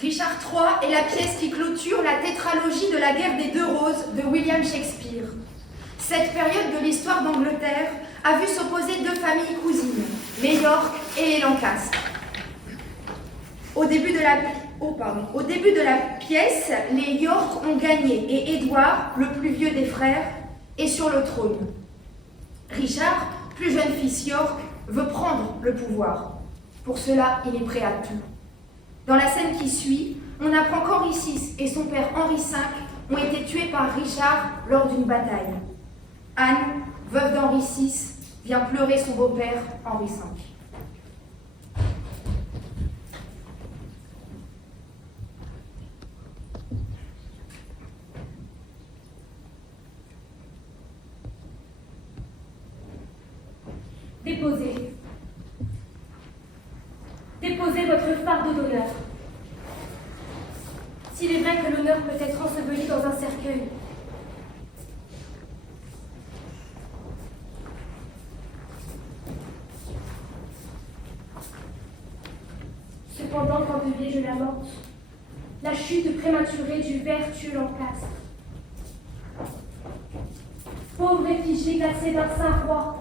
Richard III est la pièce qui clôture la tétralogie de la guerre des deux roses de William Shakespeare. Cette période de l'histoire d'Angleterre a vu s'opposer deux familles cousines, les York et les Lancaster. Au début de la pièce, les York ont gagné et Édouard, le plus vieux des frères, est sur le trône. Richard, plus jeune fils York, veut prendre le pouvoir. Pour cela, il est prêt à tout. Dans la scène qui suit, on apprend qu'Henri VI et son père Henri V ont été tués par Richard lors d'une bataille. Anne, veuve d'Henri VI, vient pleurer son beau-père Henri V. Déposez. Déposez votre fardeau d'honneur. S'il est vrai que l'honneur peut être enseveli dans un cercueil, cependant, quand deviens-je la morte, la chute prématurée du vertueux Lancastre. Pauvre effigie glacée d'un saint roi,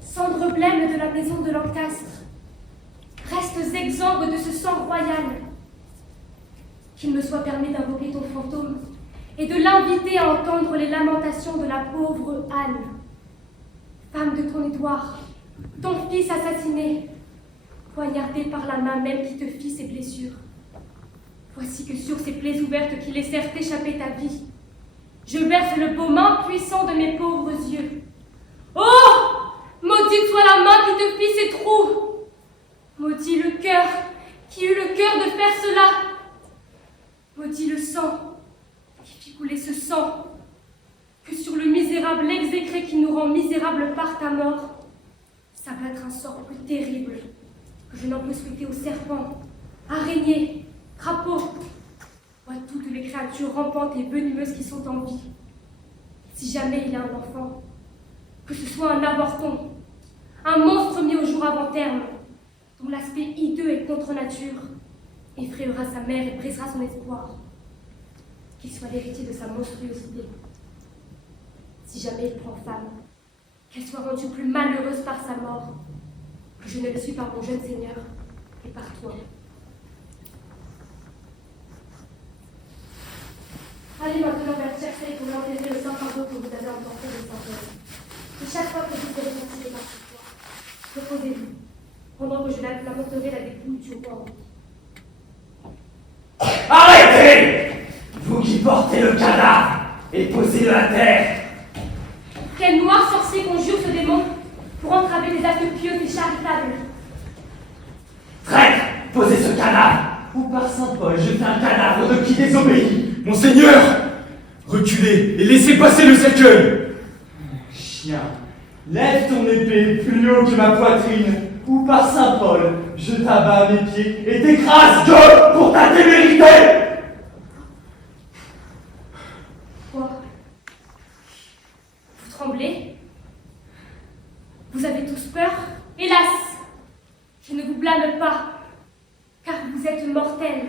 cendre blême de la maison de Lancastre, restes exsangues de ce sang royal, qu'il me soit permis d'invoquer ton fantôme et de l'inviter à entendre les lamentations de la pauvre Anne, femme de ton Édouard, ton fils assassiné, poignardé par la main même qui te fit ces blessures. Voici que sur ces plaies ouvertes qui laissèrent échapper ta vie, je verse le baume impuissant de mes pauvres yeux. Oh! Maudite soit la main qui te fit ces trous! Maudit le cœur qui eut le cœur de faire cela! Maudit le sang qui fit couler ce sang, que sur le misérable exécré qui nous rend misérables par ta mort, s'abattre un sort plus terrible que je n'en peux souhaiter aux serpents, araignées, crapauds, ou à toutes les créatures rampantes et venimeuses qui sont en vie. Si jamais il a un enfant, que ce soit un avorton, un monstre mis au jour avant terme, dont l'aspect hideux et contre nature effrayera sa mère et brisera son espoir, qu'il soit l'héritier de sa monstruosité. Si jamais il prend femme, qu'elle soit rendue plus malheureuse par sa mort, que je ne le suis par mon jeune Seigneur et par toi. Allez maintenant vers Chercheil pour l'enterrer le saint fardeau que vous avez emporté de Saint-Paul. Et chaque fois que vous serez réconcilié par ce soir, reposez-vous, pendant que je lamenterai la dépouille du roi. Arrêtez! Vous qui portez le cadavre, et posez-le à terre! Quel noir sorcier conjure ce démon pour entraver les actes pieux et charitables? Traître! Posez ce cadavre! Ou par Saint-Paul, je fais un cadavre de qui désobéit! Monseigneur! Reculez et laissez passer le cercueil! Chien, lève ton épée plus haut que ma poitrine, ou par Saint-Paul, je t'abats à mes pieds et t'écrase Dieu pour ta témérité! Quoi? Vous tremblez? Vous avez tous peur? Hélas! Je ne vous blâme pas, car vous êtes mortels,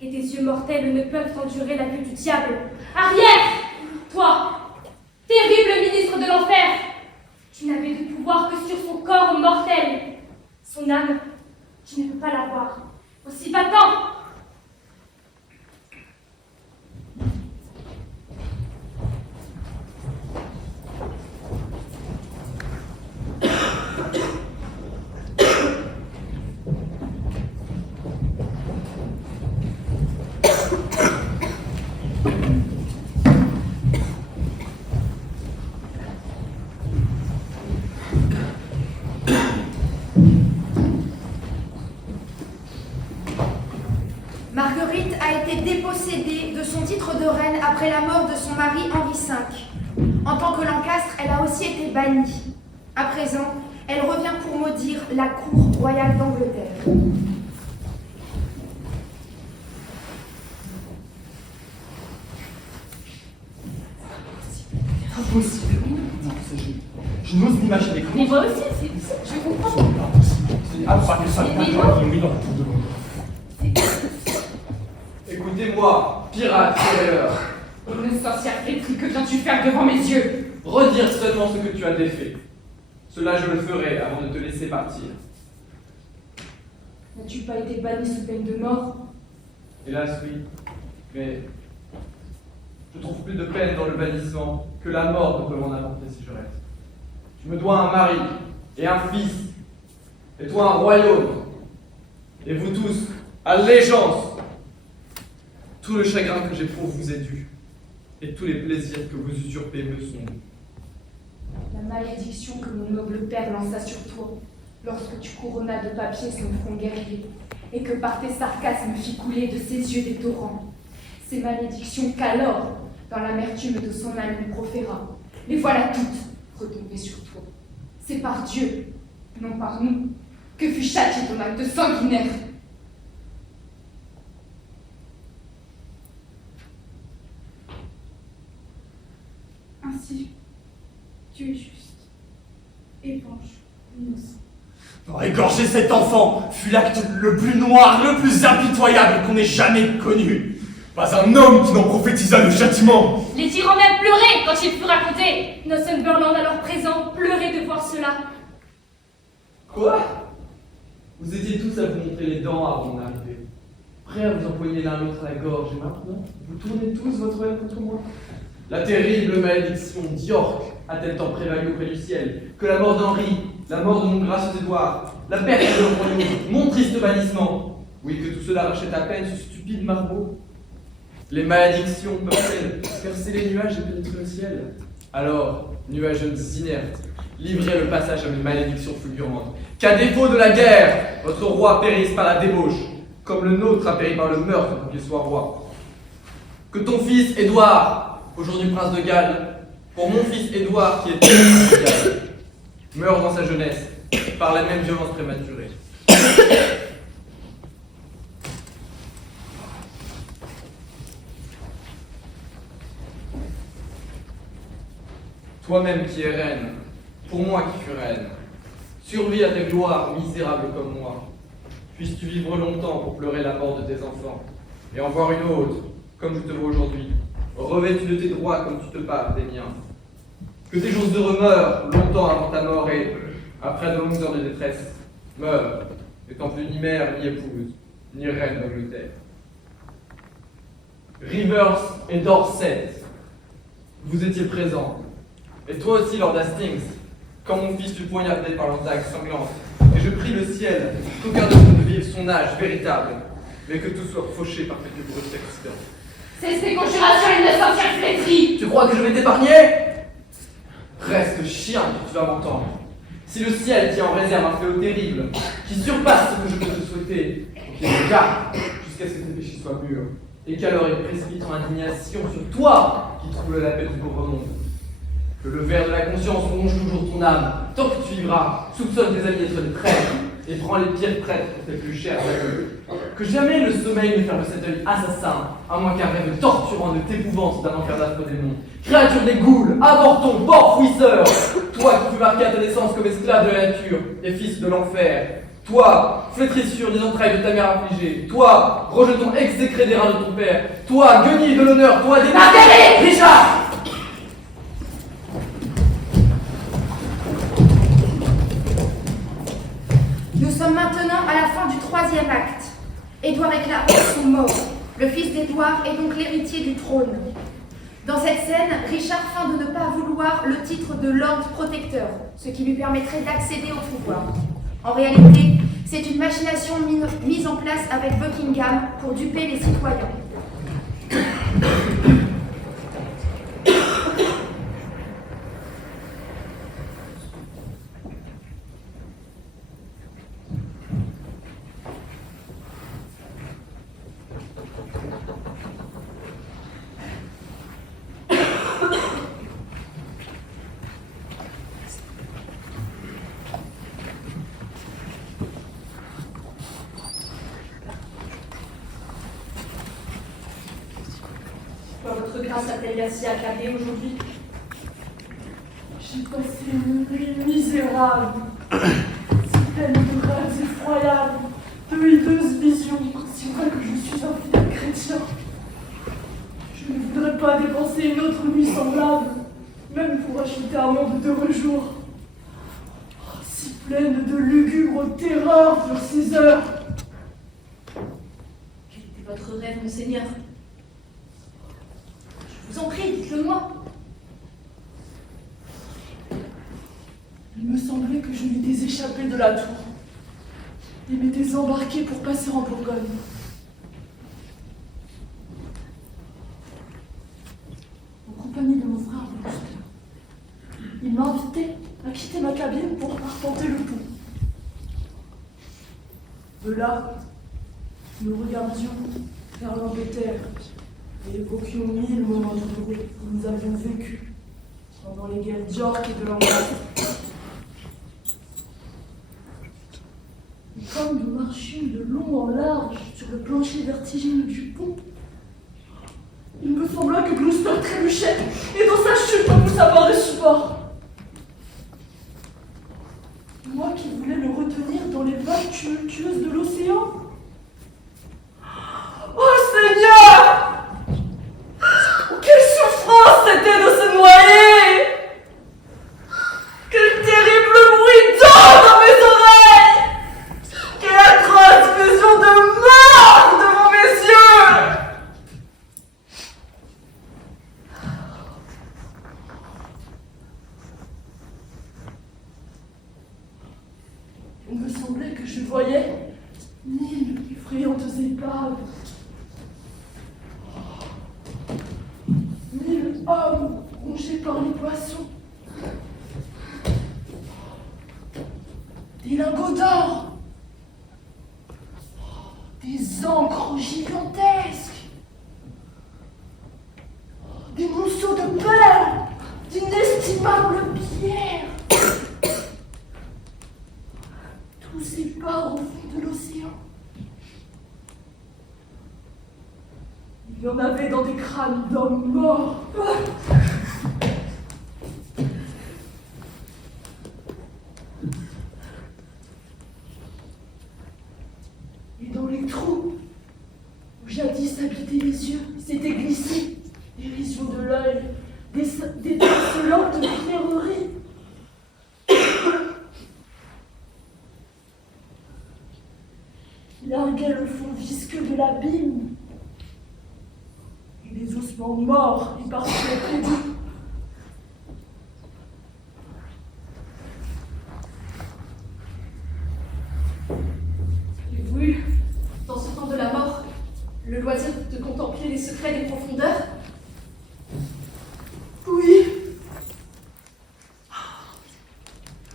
et des yeux mortels ne peuvent endurer la vue du diable. Arrière! Toi, terrible ministre de l'enfer! Tu n'avais de pouvoir que sur son corps mortel. Son âme, tu ne peux pas l'avoir. Aussi va-t'en! Marguerite a été dépossédée de son titre de reine après la mort de son mari Henri V. En tant que Lancastre, elle a aussi été bannie. À présent, elle revient pour maudire la cour royale d'Angleterre. Impossible. Non, je n'ose m'imaginer comment. Mais moi aussi, je comprends. C'est impossible. C'est absolument ça. Mais non. Oui, non, tout de monde. Écoutez-moi, pirate voleur. Une sorcière flétrie, que viens-tu faire devant mes yeux? Redire seulement ce que tu as défait. Cela je le ferai avant de te laisser partir. N'as-tu pas été banni sous peine de mort? Hélas oui, mais je trouve plus de peine dans le bannissement que la mort ne peut m'en apporter si je reste. Tu me dois un mari et un fils, et toi un royaume, et vous tous, allégeance. Tout le chagrin que j'éprouve vous est dû, et tous les plaisirs que vous usurpez me sont dus. La malédiction que mon noble père lança sur toi, lorsque tu couronnas de papier son front guerrier, et que par tes sarcasmes fit couler de ses yeux des torrents. Ces malédictions qu'alors, dans l'amertume de son âme, il proféra, les voilà toutes retombées sur toi. C'est par Dieu, non par nous, que fut châtié ton acte sanguinaire. Ainsi, tu es juste. Éponge l'innocent. Égorger cet enfant fut l'acte le plus noir, le plus impitoyable qu'on ait jamais connu. Pas un homme qui n'en prophétisa le châtiment. Les tyrans même pleuraient quand il fut raconté. Northumberland alors présent pleurait de voir cela. Quoi? Vous étiez tous à vous montrer les dents avant mon arrivée, prêts à vous empoigner l'un l'autre à la gorge, et maintenant, vous tournez tous votre haine contre moi. La terrible malédiction d'York a-t-elle tant prévalu auprès du ciel que la mort d'Henri, la mort de mon gracieux Édouard, la perte de mon royaume, mon triste bannissement, oui, que tout cela rachète à peine ce stupide marmot? Les malédictions peuvent-elles percer les nuages et pénétrer le ciel? Alors, nuages inertes, livrez le passage à mes malédictions fulgurantes. Qu'à défaut de la guerre, votre roi périsse par la débauche, comme le nôtre a péri par le meurtre pour qu'il soit roi. Que ton fils Édouard, aujourd'hui prince de Galles, pour mon fils Édouard qui est prince de Galles, meurt dans sa jeunesse par la même violence prématurée. Toi-même qui es reine, pour moi qui fus reine, survis à tes gloires, misérable comme moi. Puisses-tu vivre longtemps pour pleurer la mort de tes enfants, et en voir une autre, comme je te vois aujourd'hui, revêtu de tes droits comme tu te parles des miens. Que tes jours heureux meurent longtemps avant ta mort et, après de longues heures de détresse, meurent, n'étant plus ni mère, ni épouse, ni reine d'Angleterre. Rivers et Dorset, vous étiez présents. Et toi aussi, Lord Hastings, quand mon fils fut poignardé par l'entaque sanglante, et je prie le ciel qu'aucun de nous ne vive son âge véritable, mais que tout soit fauché par quelque brusque accident. C'est ces conjurations innocentes et flétries. Tu crois que je vais t'épargner? Reste chien que tu vas m'entendre. Si le ciel tient en réserve un fléau terrible, qui surpasse ce que je peux te souhaiter, qu'il me garde jusqu'à ce que tes péchés soient mûrs, et qu'alors il précipite en indignation sur toi qui troubles la paix du pauvre monde. Que le ver de la conscience ronge toujours ton âme, tant que tu vivras, soupçonne tes amis d'être des traîtres, et prends les pires traîtres pour tes plus chers aveux. Que jamais le sommeil ne ferme cet œil assassin, à moins qu'un rêve torturant ne t'épouvante d'un enfer d'affreux démons. Créature des goules, avorton, porc fouisseur, toi qui fus marqué à ta naissance comme esclave de la nature et fils de l'enfer, toi, flétrissure des entrailles de ta mère affligée, toi, rejeton exécré des reins de ton père, toi, guenille de l'honneur, toi, des... Marguerite! Richard! Nous sommes maintenant à la fin du 3e acte. Édouard et Clarence sont morts. Le fils d'Édouard est donc l'héritier du trône. Dans cette scène, Richard feint de ne pas vouloir le titre de Lord Protecteur, ce qui lui permettrait d'accéder au pouvoir. En réalité, c'est une machination mise en place avec Buckingham pour duper les citoyens. votre grâce a-t-elle ainsi accablé aujourd'hui? J'ai passé une nuit misérable, si pleine de rêves effroyables, de hideuses visions, si vrai que je suis un fidèle chrétien. Je ne voudrais pas dépenser une autre nuit semblable, même pour acheter un monde d'heureux jours. Oh, si pleine de lugubres terreurs durent ces heures. Quel était votre rêve, monseigneur? Je vous en prie, dites-le moi. Il me semblait que je m'étais échappé de la tour et m'étais embarqué pour passer en Bourgogne. En compagnie de mon frère Augustin. Il m'a invité à quitter ma cabine pour arpenter le pont. De là, nous regardions vers l'Angleterre et évoquions 1000 moments heureux que nous avions vécus pendant les guerres d'York et de l'Angleterre. Et comme nous marchions de long en large sur le plancher vertigineux du pont, il me sembla que Gloucester trébuchait et dans sa chute on poussa à bord de support. Moi qui voulais le retenir dans les vagues tumultueuses de l'océan. Oh Seigneur! Quelle souffrance c'était de se noyer! Quel terrible bruit d'eau dans mes oreilles! Quelle atroce vision de mort devant mes yeux! Il me semblait que je voyais 1000 effrayantes épaves. 1000 hommes rongés par les poissons. Des lingots d'or. Des ancres gigantesques. Des monceaux de perles. D'inestimables pierres. Tous ces parts au fond de l'océan. Il y en avait dans des crânes d'hommes morts. Et dans les trous où jadis habitaient les yeux, s'étaient glissées des visions de l'œil, des décelantes pierreries. Larguait le fond visqueux de l'abîme. Et les ossements morts y partaient éperdus. Avez-vous eu, dans ce temps de la mort, le loisir de contempler les secrets des profondeurs? Oui.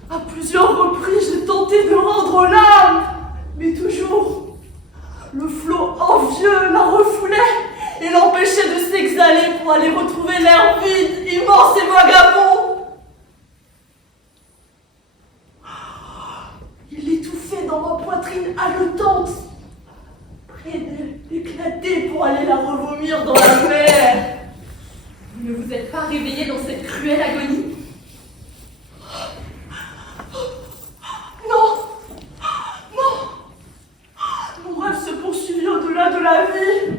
À plusieurs reprises, j'ai tenté de rendre l'âme, mais toujours, le flot envieux la refoulait et l'empêchait de s'exhaler pour aller retrouver l'air vide, immense et vagabond. Il étouffait dans ma poitrine haletante, près d'éclater pour aller la revomir dans la mer. Vous ne vous êtes pas réveillé dans cette cruelle agonie? Non! Non! Mon rêve se poursuivit au-delà de la vie.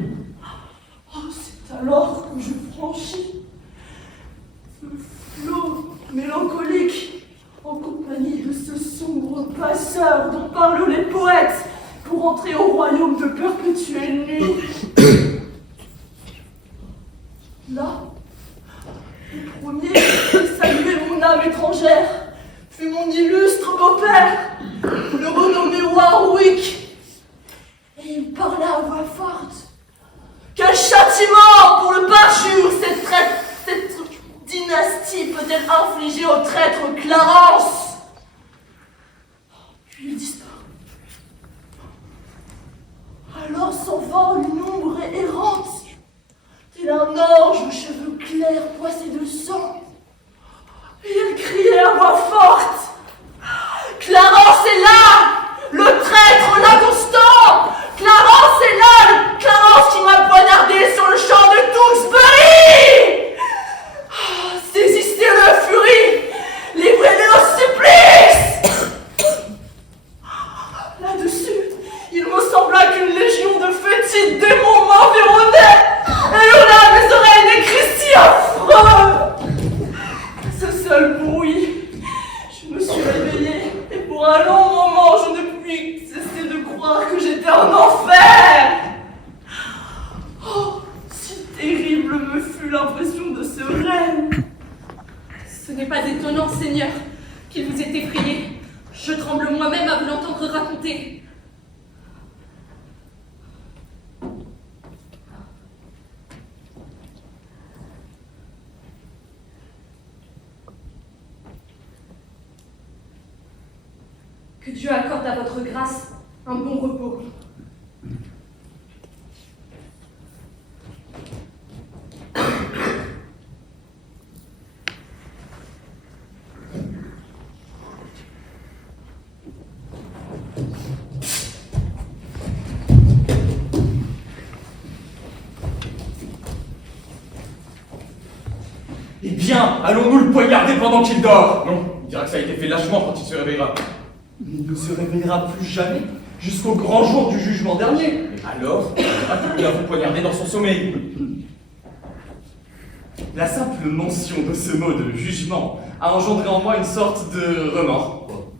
Oh, c'est alors que je franchis ce flot mélancolique en compagnie de ce sombre passeur dont parlent les poètes pour entrer au royaume de perpétuelle nuit. Là, le premier qui saluait mon âme étrangère fut mon illustre beau-père, le renommé Warwick. Et il parla à voix forte. Quel châtiment pour le parjure cette dynastie peut-elle infliger au traître Clarence? Puis il disparut. Alors s'envole une ombre errante, tel un ange aux cheveux clairs poissés de sang. Et elle criait à voix forte. Clarence est là! Le traître l'inconstant! Clarence est là! Le Clarence qui m'a poignardé sur le champ de Tewkesbury! n'ai cessé de croire que j'étais en enfer. Oh, si terrible me fut l'impression de ce rêve. Ce n'est pas étonnant, Seigneur, qu'il vous ait effrayé. Je tremble moi-même à vous l'entendre raconter. Que Dieu accorde à votre grâce un bon repos. Eh bien, allons-nous le poignarder pendant qu'il dort? Non, il dira que ça a été fait lâchement quand il se réveillera. Mais il ne se réveillera plus jamais jusqu'au grand jour du jugement dernier. Alors, il dira que nous l'avons poignardé dans son sommeil. La simple mention de ce mot de jugement a engendré en moi une sorte de remords.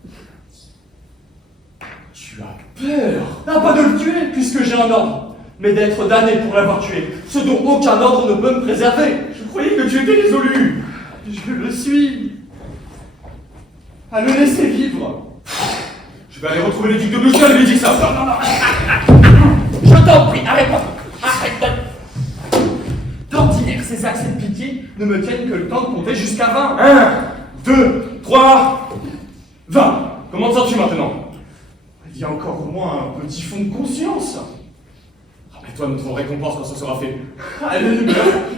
Tu as peur? Non, pas de le tuer, puisque j'ai un ordre, mais d'être damné pour l'avoir tué, ce dont aucun ordre ne peut me préserver. Je croyais que tu étais résolu. Je le suis. À le laisser vivre. Je vais aller retrouver le duc de Gloucester et lui dire ça. Non, non. Je t'en prie, arrête-moi. Arrête. D'ordinaire, ces accès de pitié ne me tiennent que le temps de compter jusqu'à 20. 1, 2, 3, 20. Comment te sens-tu maintenant? Il y a encore au moins un petit fond de conscience. Rappelle-toi notre récompense quand ce sera fait. Allez,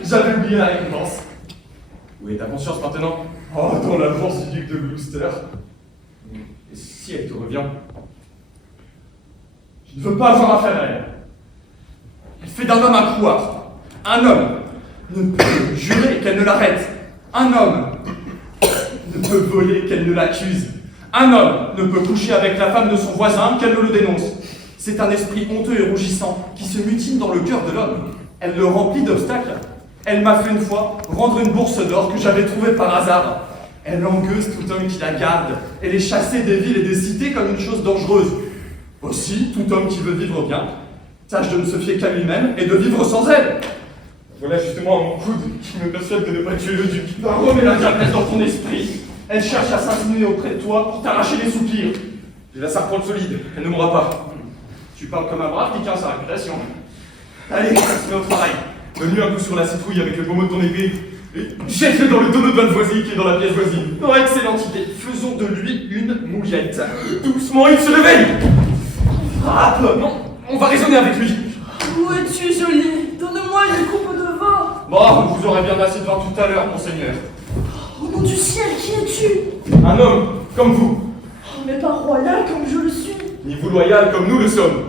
j'avais oublié la récompense. Où est ta conscience maintenant? Oh, dans la bourse du duc de Gloucester. Et si elle te revient? Je ne veux pas avoir affaire à elle. Elle fait d'un homme un couard. Un homme ne peut jurer qu'elle ne l'arrête. Un homme ne peut voler qu'elle ne l'accuse. Un homme ne peut coucher avec la femme de son voisin qu'elle ne le dénonce. C'est un esprit honteux et rougissant qui se mutine dans le cœur de l'homme. Elle le remplit d'obstacles. Elle m'a fait une fois rendre une bourse d'or que j'avais trouvée par hasard. Elle engueuse tout homme qui la garde. Elle est chassée des villes et des cités comme une chose dangereuse. Aussi, tout homme qui veut vivre bien tâche de ne se fier qu'à lui-même et de vivre sans elle. Voilà justement mon coude qui me persuade de ne pas tuer le duc. Remets la diablesse dans ton esprit. Elle cherche à s'insinuer auprès de toi pour t'arracher les soupirs. J'ai la serpente solide, elle ne mourra pas. Tu parles comme un brave qui tient sa réputation. Allez, on se met au travail. Donne-lui un coup sur la citrouille avec le pommeau de ton épée. Et jette-le dans le tonneau de Valvoisie qui est dans la pièce voisine. Oh, excellente idée. Faisons de lui une mouillette. Doucement, il se réveille. Frappe. Non, on va raisonner avec lui. Où es-tu, jolie? Donne-moi une coupe de vin. Bon, vous aurez bien assez de vin tout à l'heure, monseigneur. Au nom du ciel, qui es-tu? Un homme, comme vous. Oh, mais pas royal comme je le suis. Ni vous loyal comme nous le sommes.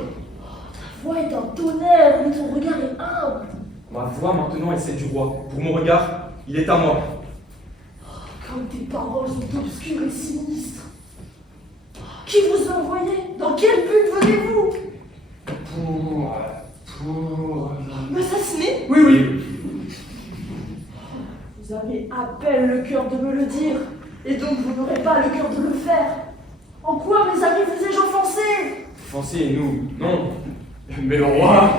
Ta voix est un tonnerre, mais ton regard est humble. Ma voix maintenant est celle du roi. Pour mon regard, il est à moi. Comme tes paroles sont obscures et sinistres. Qui vous a envoyé? Dans quel but venez-vous? Pour... M'assassiner? Oui, oui. Vous avez à peine le cœur de me le dire, et donc vous n'aurez pas le cœur de le faire. En quoi, mes amis, vous ai-je offensé? Offensé et nous, non. Mais le roi.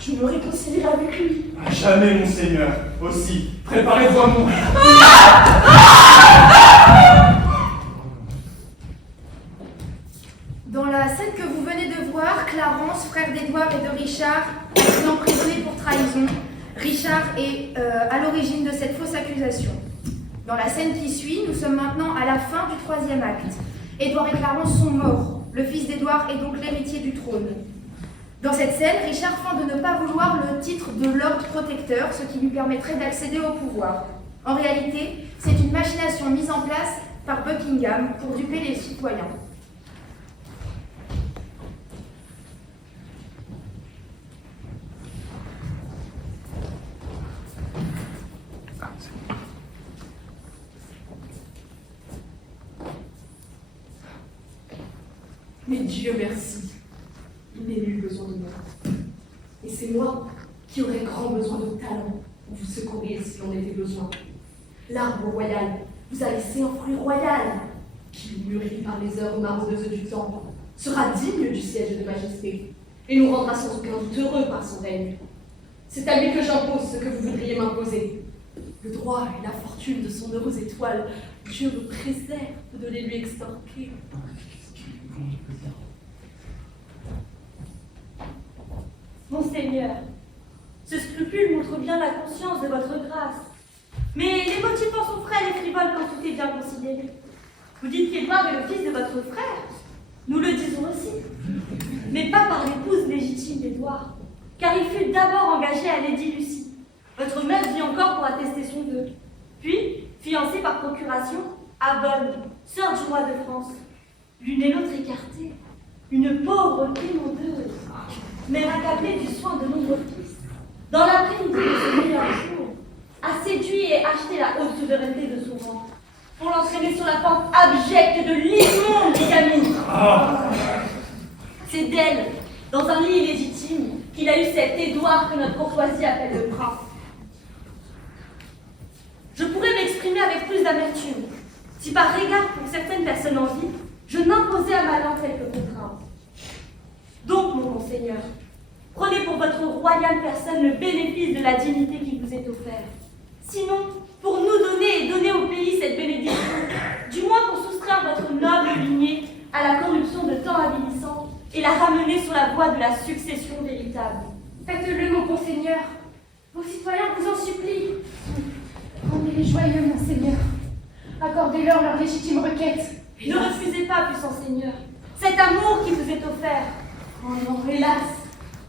Je me réconcilierai avec lui. À jamais, monseigneur. Aussi, préparez-vous à mourir. Dans la scène que vous venez de voir, Clarence, frère d'Édouard et de Richard, est emprisonné pour trahison. Richard est à l'origine de cette fausse accusation. Dans la scène qui suit, nous sommes maintenant à la fin du 3e acte. Édouard et Clarence sont morts. Le fils d'Édouard est donc l'héritier du trône. Dans cette scène, Richard feint de ne pas vouloir le titre de Lord Protecteur, ce qui lui permettrait d'accéder au pouvoir. En réalité, c'est une machination mise en place par Buckingham pour duper les citoyens. Mais Dieu merci, il n'est nul besoin de moi. Et c'est moi qui aurais grand besoin de talent pour vous secourir si l'on était besoin. L'arbre royal vous a laissé un fruit royal qui mûrit par les heures maraudeuses du temps. sera digne du siège de majesté et nous rendra sans aucun doute heureux par son règne. C'est à lui que j'impose ce que vous voudriez m'imposer. Le droit et la fortune de son heureuse étoile, Dieu me préserve de les lui extorquer. Monseigneur, ce scrupule montre bien la conscience de votre grâce. Mais les motifs en sont frêles et frivoles quand tout est bien considéré. Vous dites qu'Édouard est le fils de votre frère. Nous le disons aussi. Mais pas par l'épouse légitime d'Édouard, car il fut d'abord engagé à Lady Lucie. Votre mère vit encore pour attester son vœu. Puis, fiancé par procuration à Bonne, sœur du roi de France. L'une et l'autre écartées. Une pauvre quémandeuse, mais accablée du soin de nombreux fils. Dans l'après-midi de ce meilleur jour, a séduit et acheté la haute souveraineté de son rang, pour l'entraîner sur la pente abjecte de l'immonde bigamie. C'est d'elle, dans un lit illégitime, qu'il a eu cet Édouard que notre courtoisie appelle le prince. Je pourrais m'exprimer avec plus d'amertume, si par égard pour certaines personnes en vie, je n'imposais à ma langue quelques contraintes. Donc, mon monseigneur, prenez pour votre royale personne le bénéfice de la dignité qui vous est offerte. Sinon, pour nous donner et donner au pays cette bénédiction, du moins pour soustraire votre noble lignée à la corruption de temps avilissant et la ramener sur la voie de la succession véritable. Faites-le, mon monseigneur. Vos citoyens vous en supplient. Rendez-les joyeux, monseigneur. Accordez-leur leur légitime requête. Ne refusez pas, puissant seigneur, cet amour qui vous est offert. Oh non, hélas,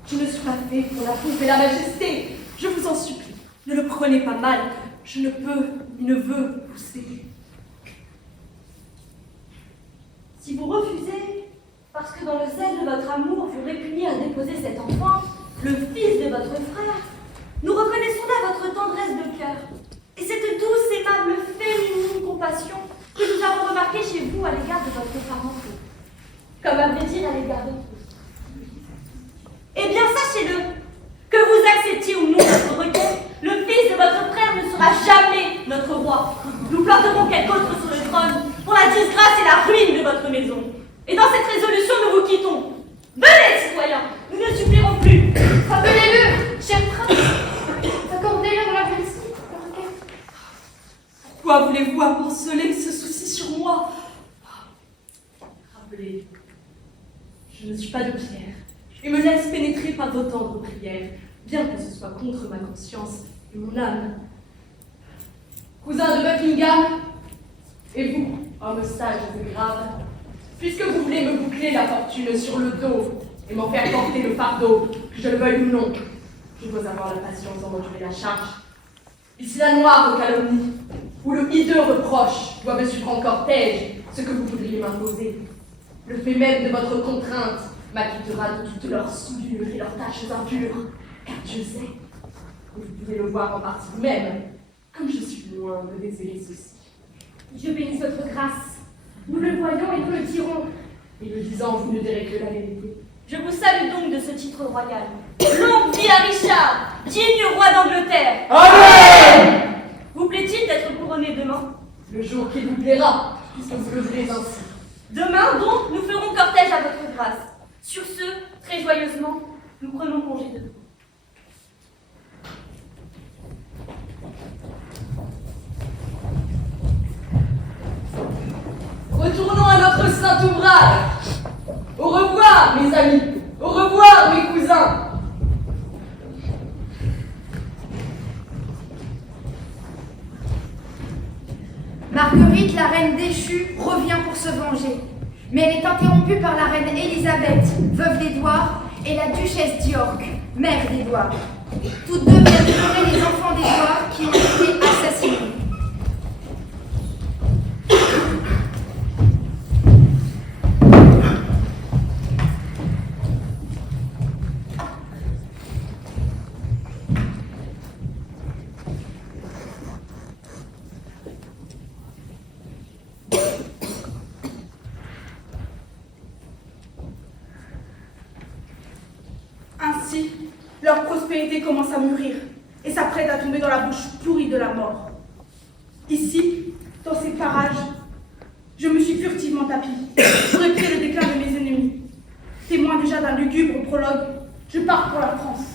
je ne suis pas fait pour la foule et la majesté. Je vous en supplie, ne le prenez pas mal. Je ne peux, ni ne veux pousser. Si vous refusez, parce que dans le zèle de votre amour, vous répugnez à déposer cet enfant, le fils de votre frère, nous reconnaissons là votre tendresse de cœur et cette douce, aimable, féminine compassion que nous avons remarquée chez vous à l'égard de votre parenté, comme à vrai dire à l'égard de tous. Eh bien, sachez-le, que vous acceptiez ou non notre requête, le fils de votre frère ne sera jamais notre roi. Nous planterons quelque autre sur le trône pour la disgrâce et la ruine de votre maison. Et dans cette résolution, nous vous quittons. Venez, citoyens, nous ne supplierons plus. Rappelez-le, cher prince. Accordez-leur la requête. Pourquoi voulez-vous amonceler ce souci sur moi? Rappelez, je ne suis pas de pierre et me laisse pénétrer par vos tendres prières, bien que ce soit contre ma conscience et mon âme. Cousin de Buckingham, et vous, homme sage et grave, puisque vous voulez me boucler la fortune sur le dos et m'en faire porter le fardeau, que je le veuille ou non, je dois avoir la patience d'en moduler la charge. Ici la noire calomnie, où le hideux reproche doit me suivre en cortège ce que vous voudriez m'imposer. Le fait même de votre contrainte m'acquittera de toutes leurs souillures et leurs tâches impures, car Dieu sait, et vous pouvez le voir en partie vous-même, comme je suis loin de désirer ceci. Dieu bénisse votre grâce. Nous le voyons et nous le dirons. Et le disant, vous ne direz que la vérité. Je vous salue donc de ce titre royal. Longue vie à Richard, digne roi d'Angleterre. Amen. Vous plaît-il d'être couronné demain? Le jour qui vous plaira, puisque vous le voulez ainsi. Demain, donc, nous ferons cortège à votre grâce. Sur ce, très joyeusement, nous prenons congé de vous. Retournons à notre saint ouvrage. Au revoir, mes amis. Au revoir, mes cousins. Marguerite, la reine déchue, revient pour se venger. Mais elle est interrompue par la reine Élisabeth, veuve d'Édouard, et la duchesse d'York, mère d'Édouard. Toutes deux viennent pleurer les enfants d'Édouard qui ont été assassinés. Ainsi, leur prospérité commence à mûrir et s'apprête à tomber dans la bouche pourrie de la mort. Ici, dans ces parages, je me suis furtivement tapie pour écrire le déclin de mes ennemis. prologue, je pars pour la France,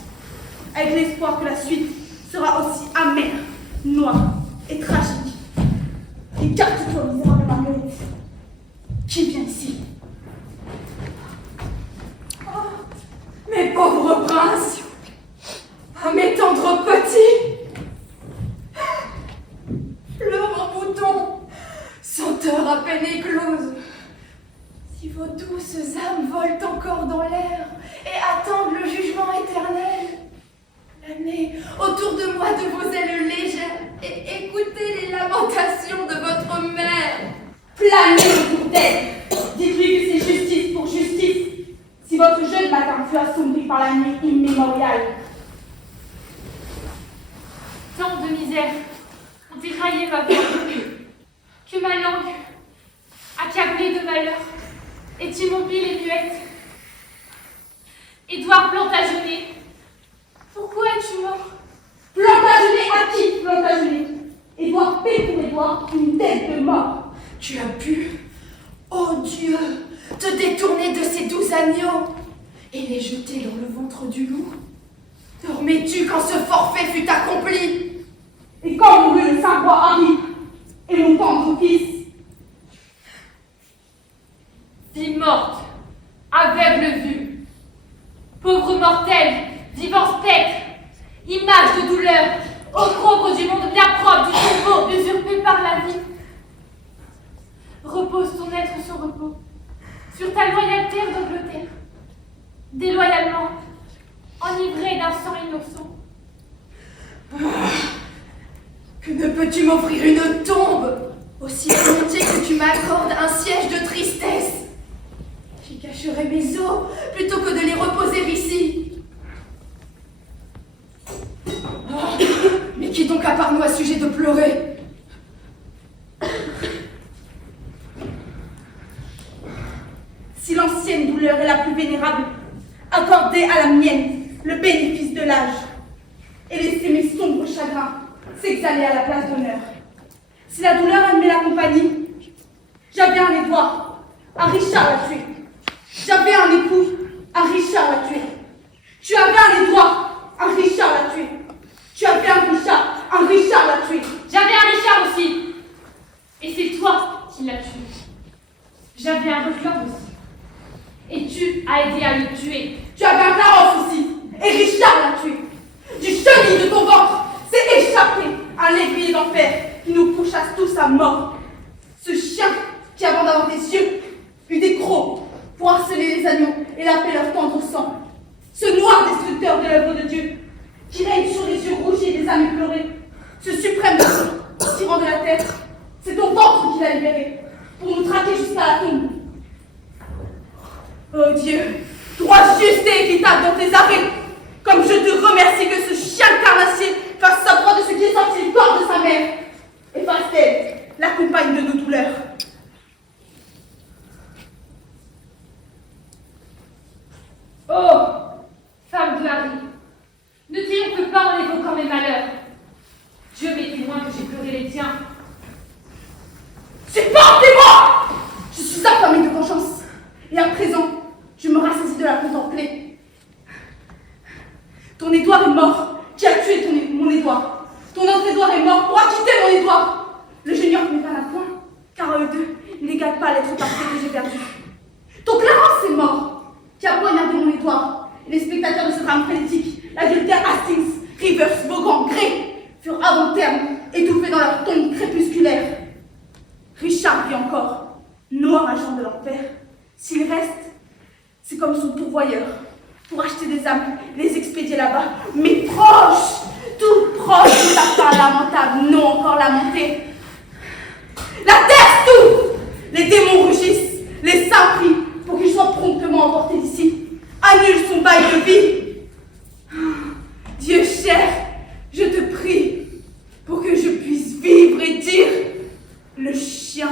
avec l'espoir que la suite sera aussi amère, noire et tragique. Écarte-toi, misérable Marguerite. Qui vient ici? Mes pauvres princes, mes tendres petits, fleurs en bouton, senteur à peine éclose. Si vos douces âmes volent encore dans l'air et attendent le jugement éternel, planez autour de moi de vos ailes légères et écoutez les lamentations de votre mère. Planez autour d'elle. Dites-lui que c'est justice pour justice. Si votre jeune matin fut assombri par la nuit immémoriale. Tant de misères ont éraillé ma voix, que ma langue, accablée de malheur, est immobile et muette. Édouard Plantagenet, pourquoi es-tu mort? Plantagenet à qui, Plantagenet? Édouard paie pour Édouard une tête de mort. Tu as pu, ô Dieu, te détourner de ces 12 agneaux et les jeter dans le ventre du loup. Dormais-tu quand ce forfait fut accompli? Et quand mourut le saint roi Harry et mon tendre fils? Vie morte, aveugle vue, pauvre mortel, vivant spectre, image de douleur, opprobre du monde bien propre, du tombeau usurpé par la vie. Repose ton être sur repos, sur ta loyale terre d'Angleterre, déloyalement, enivré d'un sang innocent. Que ne peux-tu m'offrir une tombe aussi volontiers que tu m'accordes un siège de tristesse? J'y cacherai mes os plutôt que de les reposer ici. Oh, mais qui donc a par nous à sujet de pleurer? Si l'ancienne douleur est la plus vénérable, accordez à la mienne le bénéfice de l'âge et laissez mes sombres chagrins s'exhaler à la place d'honneur. Si la douleur admet la compagnie, j'avais un Édouard, un Richard l'a tué. J'avais un époux, un Richard l'a tué. Tu avais un Édouard, un Richard l'a tué. Tu avais un Richard l'a tué. J'avais un Richard aussi, et c'est toi qui l'as tué. J'avais un Reclus aussi, et tu as aidé à le tuer. Tu avais un Clarence aussi, et Richard l'a tué. Du chenil de ton ventre s'est échappé un lévrier d'enfer qui nous pourchasse tous à mort. Ce chien qui, avant d'avoir des yeux, eut des crocs pour harceler les agneaux et laver leur tendre sang. Ce noir destructeur de l'œuvre de Dieu qui règne sur les yeux rougis des âmes éplorées. Ce suprême tyran de la terre, c'est ton ventre qui l'a libéré pour nous traquer jusqu'à la tombe. Oh Dieu, droit juste et équitable dans tes arrêts, comme je te remercie que ce chien carnassier fasse sa proie de ce qui est sorti du corps de sa mère, et fasse d'elle la compagne de nos douleurs. Oh, femme de Harry, ne triomphe pas en évoquant mes malheurs. Dieu m'est témoin que j'ai pleuré les tiens. Supportez-moi! Je suis affamée de vengeance, et à présent, je me rassaisis de la contempler. Ton Édouard est mort, qui a tué mon Édouard. Ton autre Édouard est mort pour acquitter mon Édouard. Le génieur ne met pas la point, car à eux deux, ils n'égalent pas l'être parfait que j'ai perdu. Ton Clarence est mort, qui a poignardé mon Édouard. Et les spectateurs de ce drame frénétique, l'adultère Hastings, Rivers, Vaughan, Grey, furent à bon terme, étouffés dans leur tombe crépusculaire. Richard vit encore, noir agent de l'enfer. S'il reste, c'est comme son pourvoyeur, pour acheter des âmes et les expédier là-bas. Mais proche, tout proche de sa fin lamentable, non encore lamentée. La terre s'ouvre, les démons rugissent, les saints prient pour qu'il soit promptement emporté d'ici. Annule son bail de vie. Dieu cher, je te prie pour que je puisse vivre et dire le chien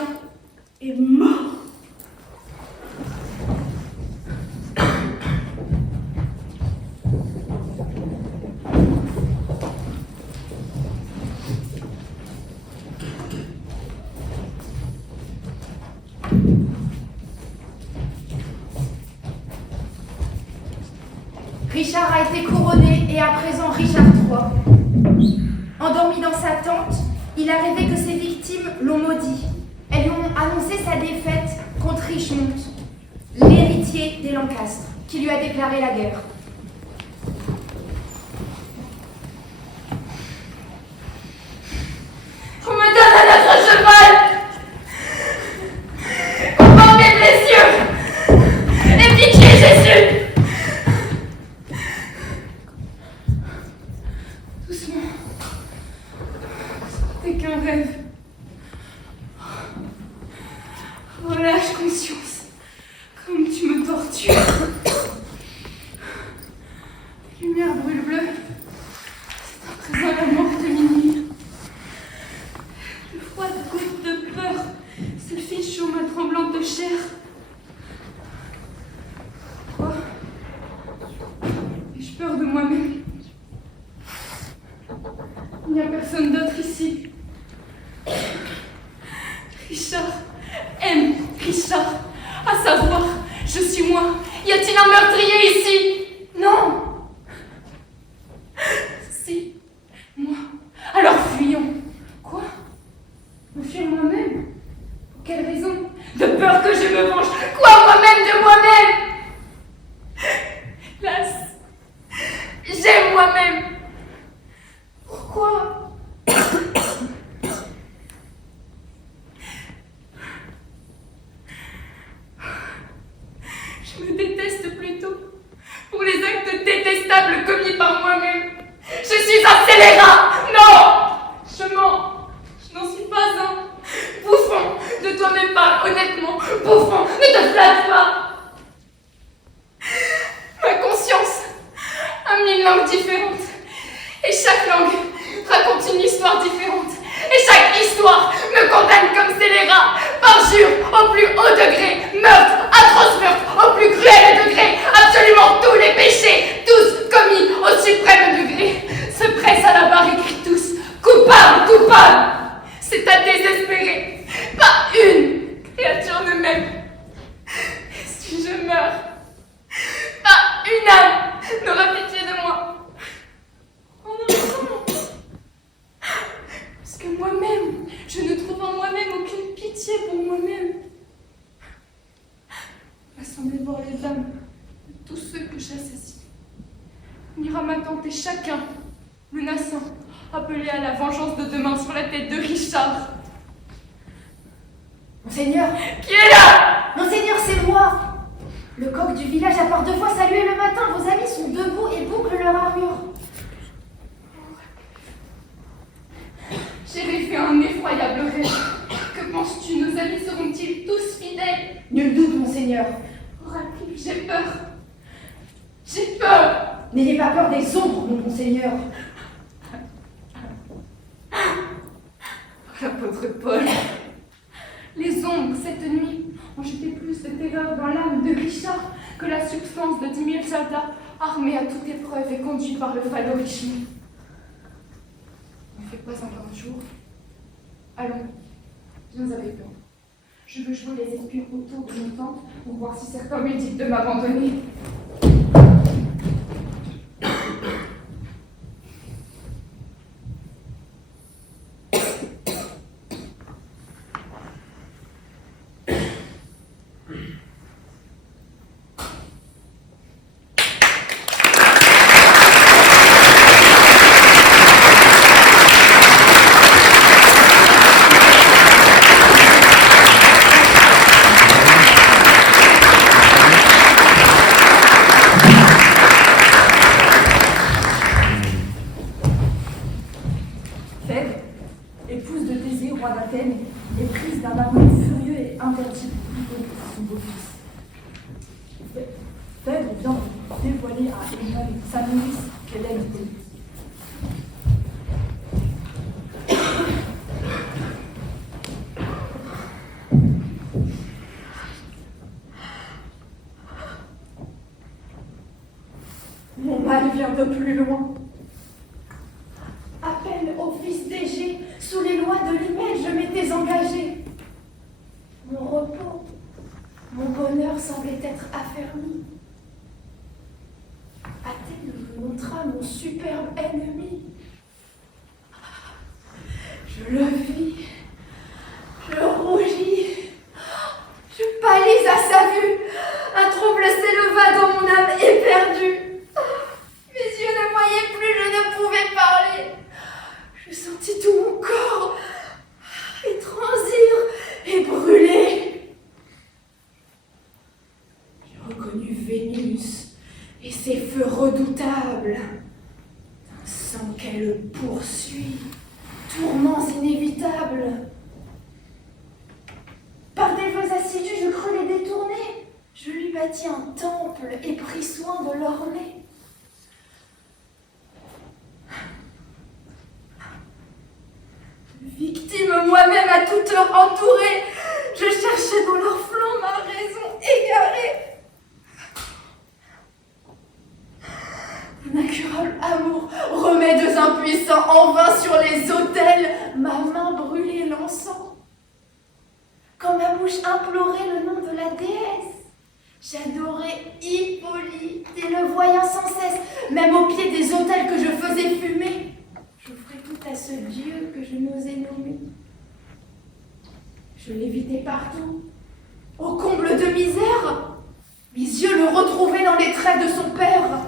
est mort. Richard a été couronné et à présent Richard III. Endormi dans sa tente, il a rêvé que ses victimes l'ont maudit. Elles lui ont annoncé sa défaite contre Richmond, l'héritier des Lancastre, qui lui a déclaré la guerre. On me donne un autre cheval! Combat mes blessures! Et pitié, Jésus! Doucement. C'était qu'un rêve. Relâche conscience, comme tu me tortures. Les lumières brûlent bleues. C'est à présent la mort de minuit. De froide goutte de peur se fiche sur ma tremblante chair. Pourquoi ai-je peur de moi-même? Il n'y a personne d'autre ici. Richard aime Richard. À savoir, je suis moi. Y a-t-il un meurtrier ici? Non. Si, moi. Alors fuyons. Quoi? Me fuir moi-même? Pour quelle raison? De peur que je me venge. Quoi, moi-même de moi-même? Hélas, j'aime moi-même. Pourquoi? Je me déteste plutôt pour les actes détestables commis par moi-même. Je suis un scélérat! Non! Je mens. Je n'en suis pas un. Bouffon, de toi-même parle honnêtement. Bouffon, ne te flatte pas. Ma conscience a 1000 langues différentes. Et chaque langue raconte une histoire différente. Et chaque histoire me condamne comme scélérat, parjure au plus haut degré, meurtre, atroce meurtre au plus cruel degré, absolument tous les péchés, tous commis au suprême degré, se pressent à la barre et crient tous coupable, coupable. C'est à désespérer. Pas une créature ne m'aime. Et si je meurs, pas une âme n'aura pitié de moi. Oh non, non. Parce que moi-même, je ne trouve en moi-même aucune pitié pour moi-même. Rassemblez voir les âmes de tous ceux que j'assassine. On ira m'attenter chacun, menaçant, appelé à la vengeance de demain sur la tête de Richard. Monseigneur, Qui est là? Monseigneur, c'est moi. Le coq du village a par 2 fois salué le matin. Vos amis sont debout et bouclent leur armure. J'ai rêvé un effroyable rêve. Que penses-tu? Nos amis seront-ils tous fidèles? Nul doute, Monseigneur. Oracle, j'ai peur. J'ai peur. N'ayez pas peur des ombres, mon Monseigneur. L'apôtre Paul. Les ombres, cette nuit, ont jeté plus de terreur dans l'âme de Richard que la substance de 10 000 soldats armés à toute épreuve et conduits par le fado Richemont. Ne fait pas encore un jour. Allons, viens avec moi. Je veux jouer les espions autour de mon tente pour voir si certains méditent de m'abandonner. Épouse de Thésée, roi d'Athènes, est prise d'un amour furieux et interdit pour son beau-fils. Phèdre vient de dévoiler à Hélène, sa nourrice, qu'elle aime beaucoup. Mon mal vient de plus loin. À peine au fils d'Égée, sous les lois de l'Hymède, je m'étais engagée. Mon repos, mon bonheur semblait être affermi. Athènes superbe ennemi. Je le vis, je rougis, je pâlis à sa vue. Un trouble s'éleva dans mon âme éperdue. Mes yeux ne voyaient plus, je ne pouvais parler. Je sentis tout mon corps étransir et brûler. J'ai reconnu Vénus et ses feux redoutables. Un sang qu'elle poursuit, tourments inévitables. Par des vœux assidus, je crus les détourner. Je lui bâtis un temple et pris soin de l'orner. Victime moi-même à toute heure entourée, je cherchais dans leurs flancs ma raison égarée. Un incurable amour, remèdes impuissants, en vain sur les autels, ma main brûlait l'encens. Quand ma bouche implorait le nom de la déesse, j'adorais Hippolyte et le voyant sans cesse, même au pied des autels que je faisais fumer. J'offrais tout à ce Dieu que je n'osais nommer. Je l'évitais partout, au comble de misère. Mes yeux le retrouvaient dans les traits de son père.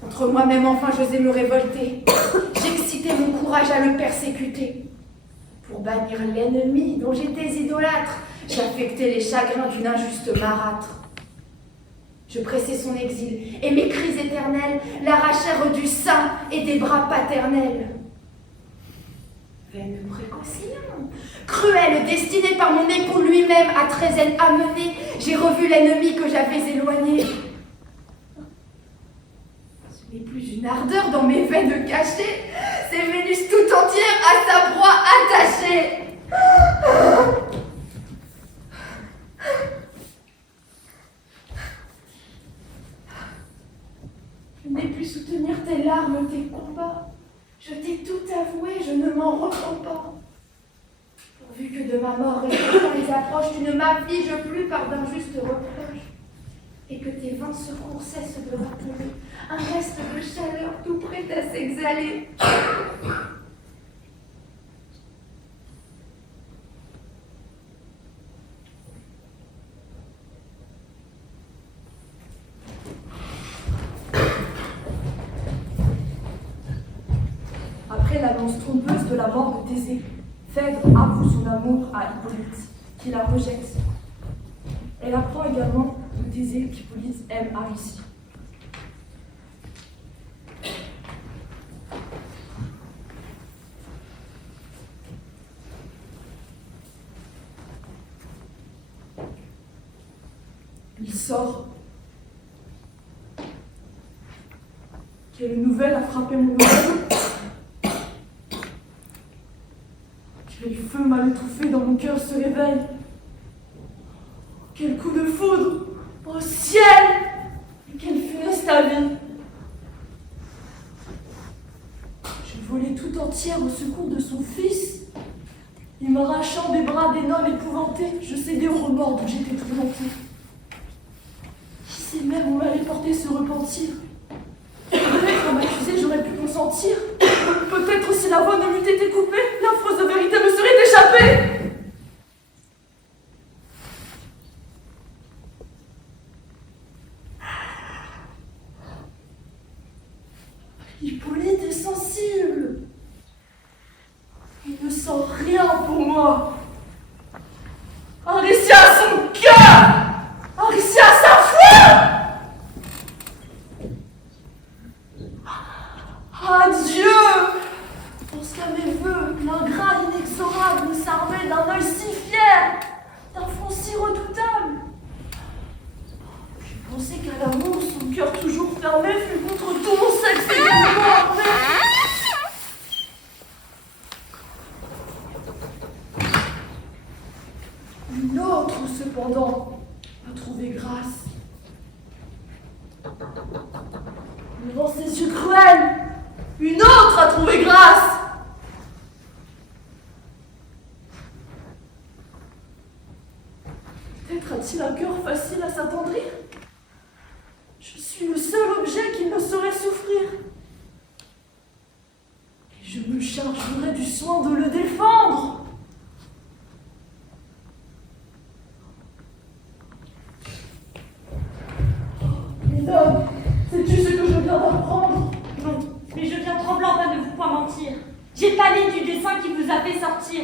Contre moi-même enfin j'osais me révolter. J'excitais mon courage à le persécuter. Pour bannir l'ennemi dont j'étais idolâtre, j'affectais les chagrins d'une injuste marâtre. Je pressais son exil, et mes cris éternels l'arrachèrent du sein et des bras paternels. Vaine précaution, cruelle destinée par mon époux lui-même à trésaine amenée, j'ai revu l'ennemi que j'avais éloigné. Ce n'est plus une ardeur dans mes veines cachées, c'est Vénus tout entière à sa proie attachée. Je n'ai pu soutenir tes larmes, tes combats. Je t'ai tout avoué, je ne m'en repens pas. Pourvu que de ma mort et quand les approches, tu ne m'affliges plus par d'injustes reproches, et que tes vains secours cessent de rappeler un reste de chaleur tout prêt à s'exhaler. Après l'annonce trompeuse de la mort de Thésée, Phèdre avoue son amour à Hippolyte, qui la rejette. Elle apprend également de Thésée qu'Hippolyte aime Aricie. Il sort. Quelle nouvelle a frappé mon oreille? Quel feu mal étouffé dans mon cœur se réveille. Quel coup de foudre! Au ciel! Et quelle funeste vie! Je volais tout entière au secours de son fils. Il m'arrachant des bras d'un homme épouvanté, je cédais au remords dont j'étais tourmentée. Qui sait même où m'allait porter ce repentir? Peut-être à m'accuser, j'aurais pu consentir. Peut-être si la voix ne m'eût été coupée, l'affreuse vérité me serait échappée. Hippolyte est sensible. Il ne sent rien pour moi. Aricie a son cœur. Aricie a sa foi. Adieu! Lorsqu'à mes vœux, l'ingrat inexorable s'armait d'un œil si fier, d'un front si redoutable. Je pensais qu'à l'amour, son cœur toujours fermé fut contre tout mon sexe également armé. Une autre, cependant, a trouvé grâce. Devant ses yeux cruels, une autre a trouvé grâce. Peut-être a-t-il un cœur facile à s'attendrir. Je suis le seul objet qui ne saurait souffrir. soin de le défendre. Minon, sais-tu ce que je viens d'apprendre? Non, mais je viens tremblante à ne vous point mentir. J'ai pâli du dessein qui vous a fait sortir.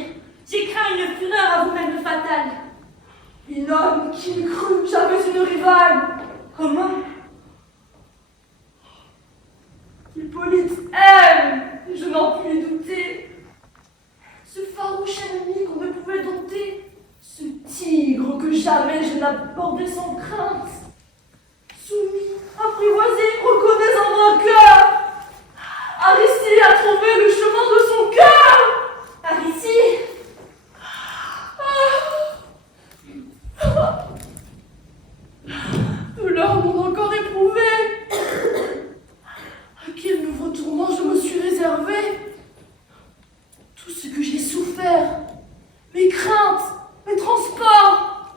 J'ai craint une fureur à vous-même fatale. Minon, qui eût cru que j'avais une rivale? Comment? Hippolyte aime, je n'en puis douter. Ce farouche ennemi qu'on ne pouvait dompter, ce tigre que jamais je n'abordais sans crainte. Soumis, apprivoisé, reconnaît un vainqueur. Aristide a trouvé le chemin de son cœur. Aristide! Douleurs m'ont encore éprouvé. À quel nouveau tourment je me suis réservé? Tout ce que j'ai souffert, mes craintes, mes transports,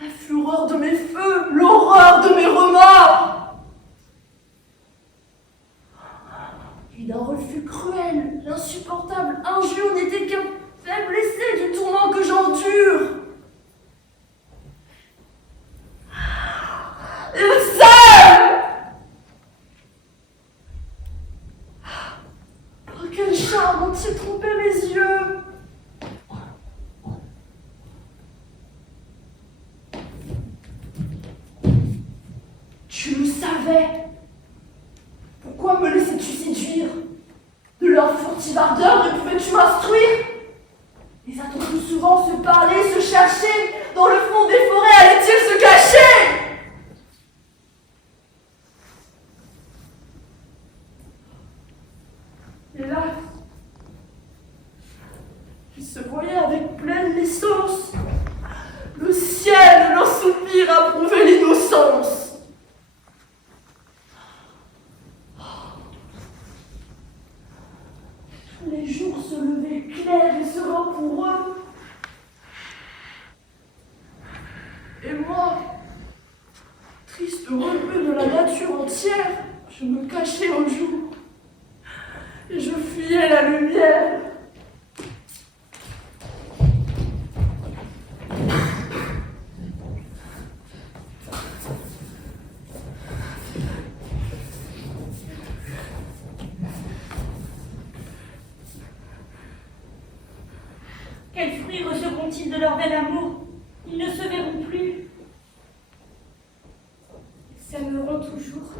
la fureur de mes feux, l'horreur de mes remords. Puis d'un refus cruel, l'insupportable injure n'était qu'un faible essai du tourment que j'endure. Il s'aime! Par quel charme ont-ils trompé mes yeux? Tu le savais. Pourquoi me laissais-tu séduire? De leur furtive ardeur ne pouvais-tu m'instruire? Les a-t-on plus souvent se parler, se chercher? Dans le fond des forêts allaient-ils se cacher? Hélas, ils se voyaient avec pleine naissance. Le ciel leur soupir a prouvé l'innocence. Tous les jours se levaient clairs et sereins pour eux. Et moi, triste revue de la nature entière, je me cachais au jour. Et je fuyais la lumière. Quels fruits recevront-ils de leur bel amour? Ils ne se verront plus. Ils s'aimeront toujours.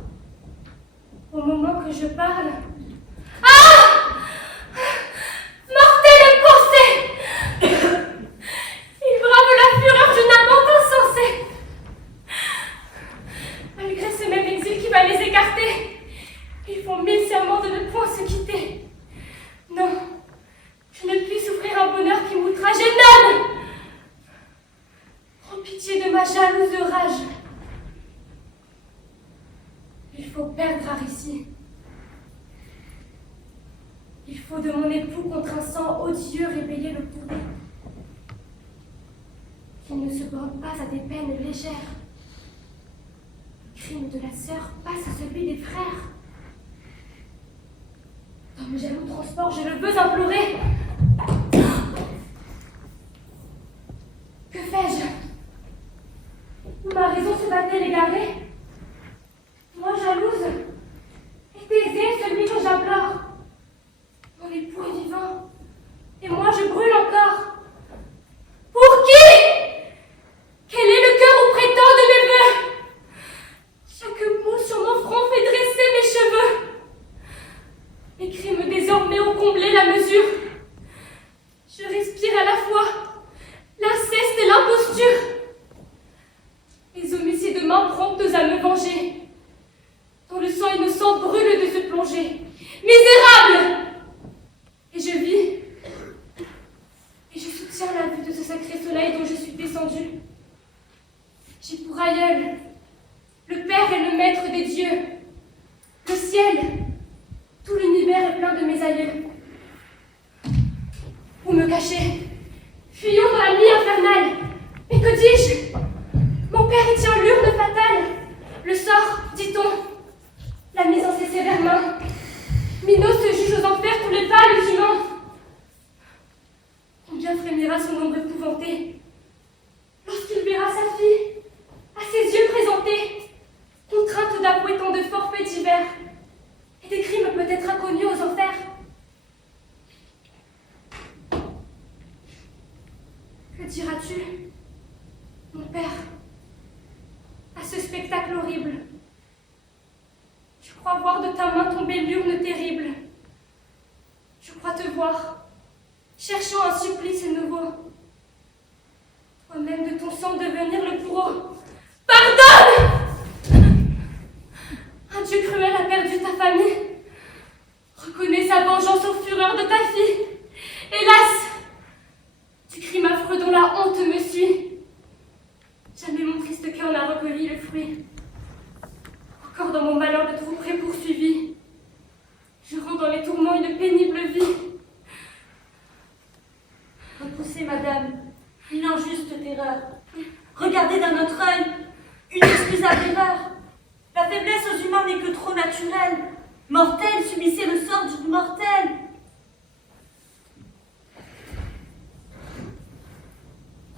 Au moment que je parle. Ah! Mortelle pensée! Ils bravent la fureur d'une amante insensée. Malgré ce même exil qui va les écarter, ils font mille serments de ne point se quitter. Non, je ne puis souffrir un bonheur qui m'outrage et non! Prends pitié de ma jalouse rage. Il faut perdre Aricie. Il faut de mon époux contre un sang odieux réveiller le bourreau. Qu'il ne se borne pas à des peines légères. Le crime de la sœur passe à celui des frères. Dans mes jaloux transports, je le veux implorer. Que fais-je? Ma raison se va-t-elle égarer? Moi jalouse, est aisé celui que j'implore. Mon époux est vivant, et moi je brûle encore. Pour qui? Quel est le cœur où prétend de mes vœux? Chaque mot sur mon front fait dresser mes cheveux. Mes crimes désormais ont comblé la mesure. Je respire à la fois l'inceste et l'imposture. Les homicides de mains promptes à me venger, dont le sang innocent brûle de se plonger. Misérable! Et je vis, et je soutiens la vue de ce sacré soleil dont je suis descendue. J'ai pour aïeul le Père et le Maître des dieux, le ciel, tout l'univers est plein de mes aïeux. Où me cacher? Fuyons dans la nuit infernale. Mais que dis-je? Mon père y tient l'urne fatale. Le sort, dit-on, l'a mise en ses sévères mains. Minos se juge aux enfers tous les pâles humains. tu, mon père, à ce spectacle horrible? Je crois voir de ta main tomber l'urne terrible. Je crois te voir, cherchant un supplice nouveau. Toi-même de ton sang devenir le bourreau. Pardonne! Un Dieu cruel a perdu ta famille. Reconnais sa vengeance aux fureurs de ta fille. Hélas! Du crime affreux dont la honte me suit. Jamais mon triste cœur n'a recueilli le fruit. Encore dans mon malheur de tromperie poursuivi, je rends dans les tourments une pénible vie. Repoussez, madame, une injuste terreur. Regardez d'un autre œil une excusable erreur. La faiblesse aux humains n'est que trop naturelle. Mortel, subissez le sort d'une mortelle.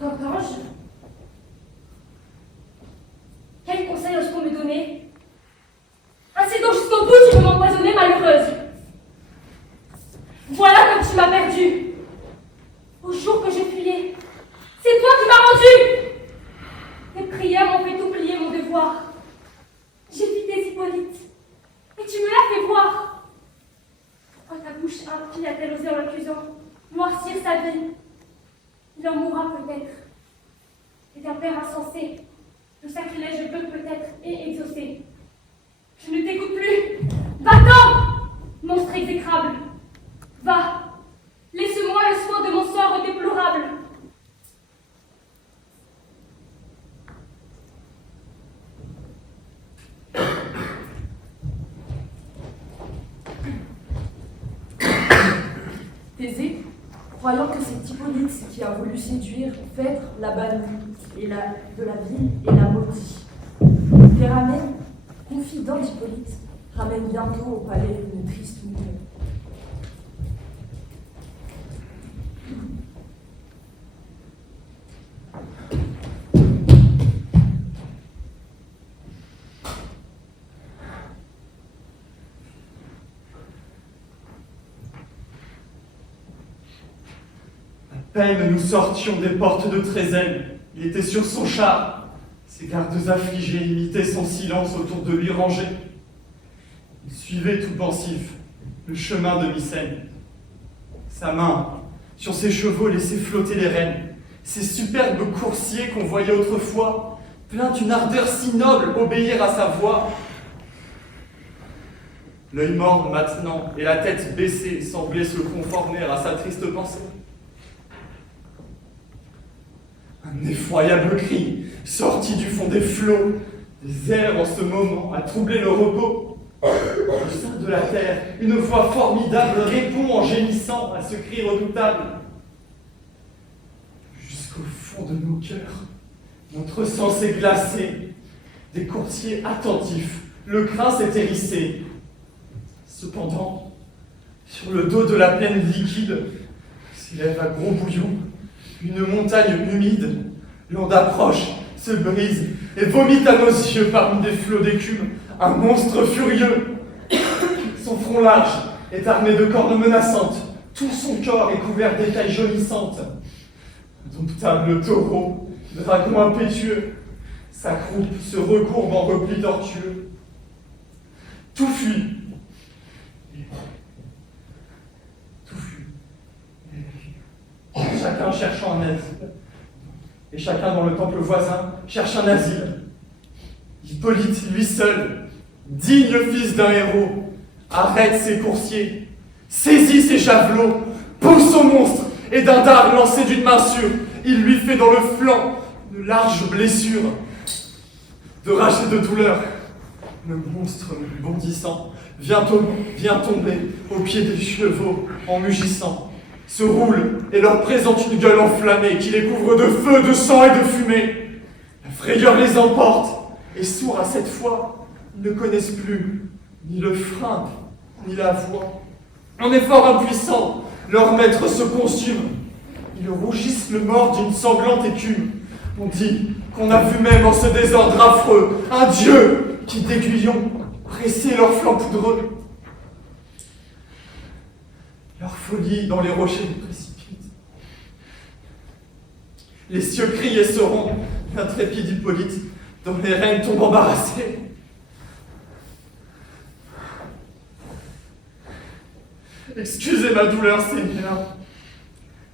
Ange, quel conseil oses-tu me donner? Ainsi donc jusqu'au bout tu veux m'empoisonner, malheureuse. Voilà comme tu m'as perdue. Au jour que j'ai fuyé, c'est toi qui m'as rendue. Tes prières m'ont fait oublier mon devoir. J'ai vidé Hippolyte, et tu me l'as fait voir. Pourquoi ta bouche impie a-t-elle osé en l'accusant noircir sa vie? Il en mourra peut-être. Et d'un père insensé, le sacrilège peut-être et exaucé. Je ne t'écoute plus. Va-t'en, monstre exécrable. Va, laisse-moi le soin de mon sort déplorable. Thésée, croyant que c'est Hippolyte qui a voulu séduire Phèdre, l'a banni de la ville et l'a maudit. Péramène, confident d'Hippolyte, ramène bientôt au palais une triste nouvelle. À peine nous sortions des portes de Trézène, il était sur son char. Ses gardes affligés imitaient son silence autour de lui rangé. Il suivait tout pensif le chemin de Mycène. Sa main, sur ses chevaux, laissait flotter les rênes. Ces superbes coursiers qu'on voyait autrefois, pleins d'une ardeur si noble, obéir à sa voix. L'œil morne maintenant et la tête baissée semblaient se conformer à sa triste pensée. Un effroyable cri, sorti du fond des flots, des airs en ce moment, a troublé le repos. Au sein de la terre, une voix formidable répond en gémissant à ce cri redoutable. Jusqu'au fond de nos cœurs, notre sang s'est glacé. Des coursiers attentifs, le crin s'est hérissé. Cependant, sur le dos de la plaine liquide, s'élève à gros bouillon une montagne humide. L'onde approche, se brise et vomit à nos yeux parmi des flots d'écume un monstre furieux. Son front large est armé de cornes menaçantes. Tout son corps est couvert d'écailles jaunissantes. Indomptable taureau, dragon impétueux, sa croupe se recourbe en repli tortueux. Tout fuit. Tout fuit. Chacun cherchant un asile. Et chacun dans le temple voisin cherche un asile. Hippolyte, lui seul, digne fils d'un héros, arrête ses coursiers, saisit ses javelots, pousse au monstre, et d'un dard lancé d'une main sûre, il lui fait dans le flanc une large blessure. De rage et de douleur, le monstre bondissant vient tomber au pied des chevaux en mugissant, se roule et leur présente une gueule enflammée qui les couvre de feu, de sang et de fumée. La frayeur les emporte, et sourds à cette fois, ils ne connaissent plus ni le frein, ni la voix. En effort impuissant, leur maître se consume. Ils rougissent le mort d'une sanglante écume. On dit qu'on a vu même en ce désordre affreux un dieu qui d'aiguillons pressait leurs flancs poudreux. Leur folie dans les rochers les précipite. Les cieux crient et sauront, l'intrépide Hippolyte, dont les reines tombent embarrassées. Excusez ma douleur, Seigneur.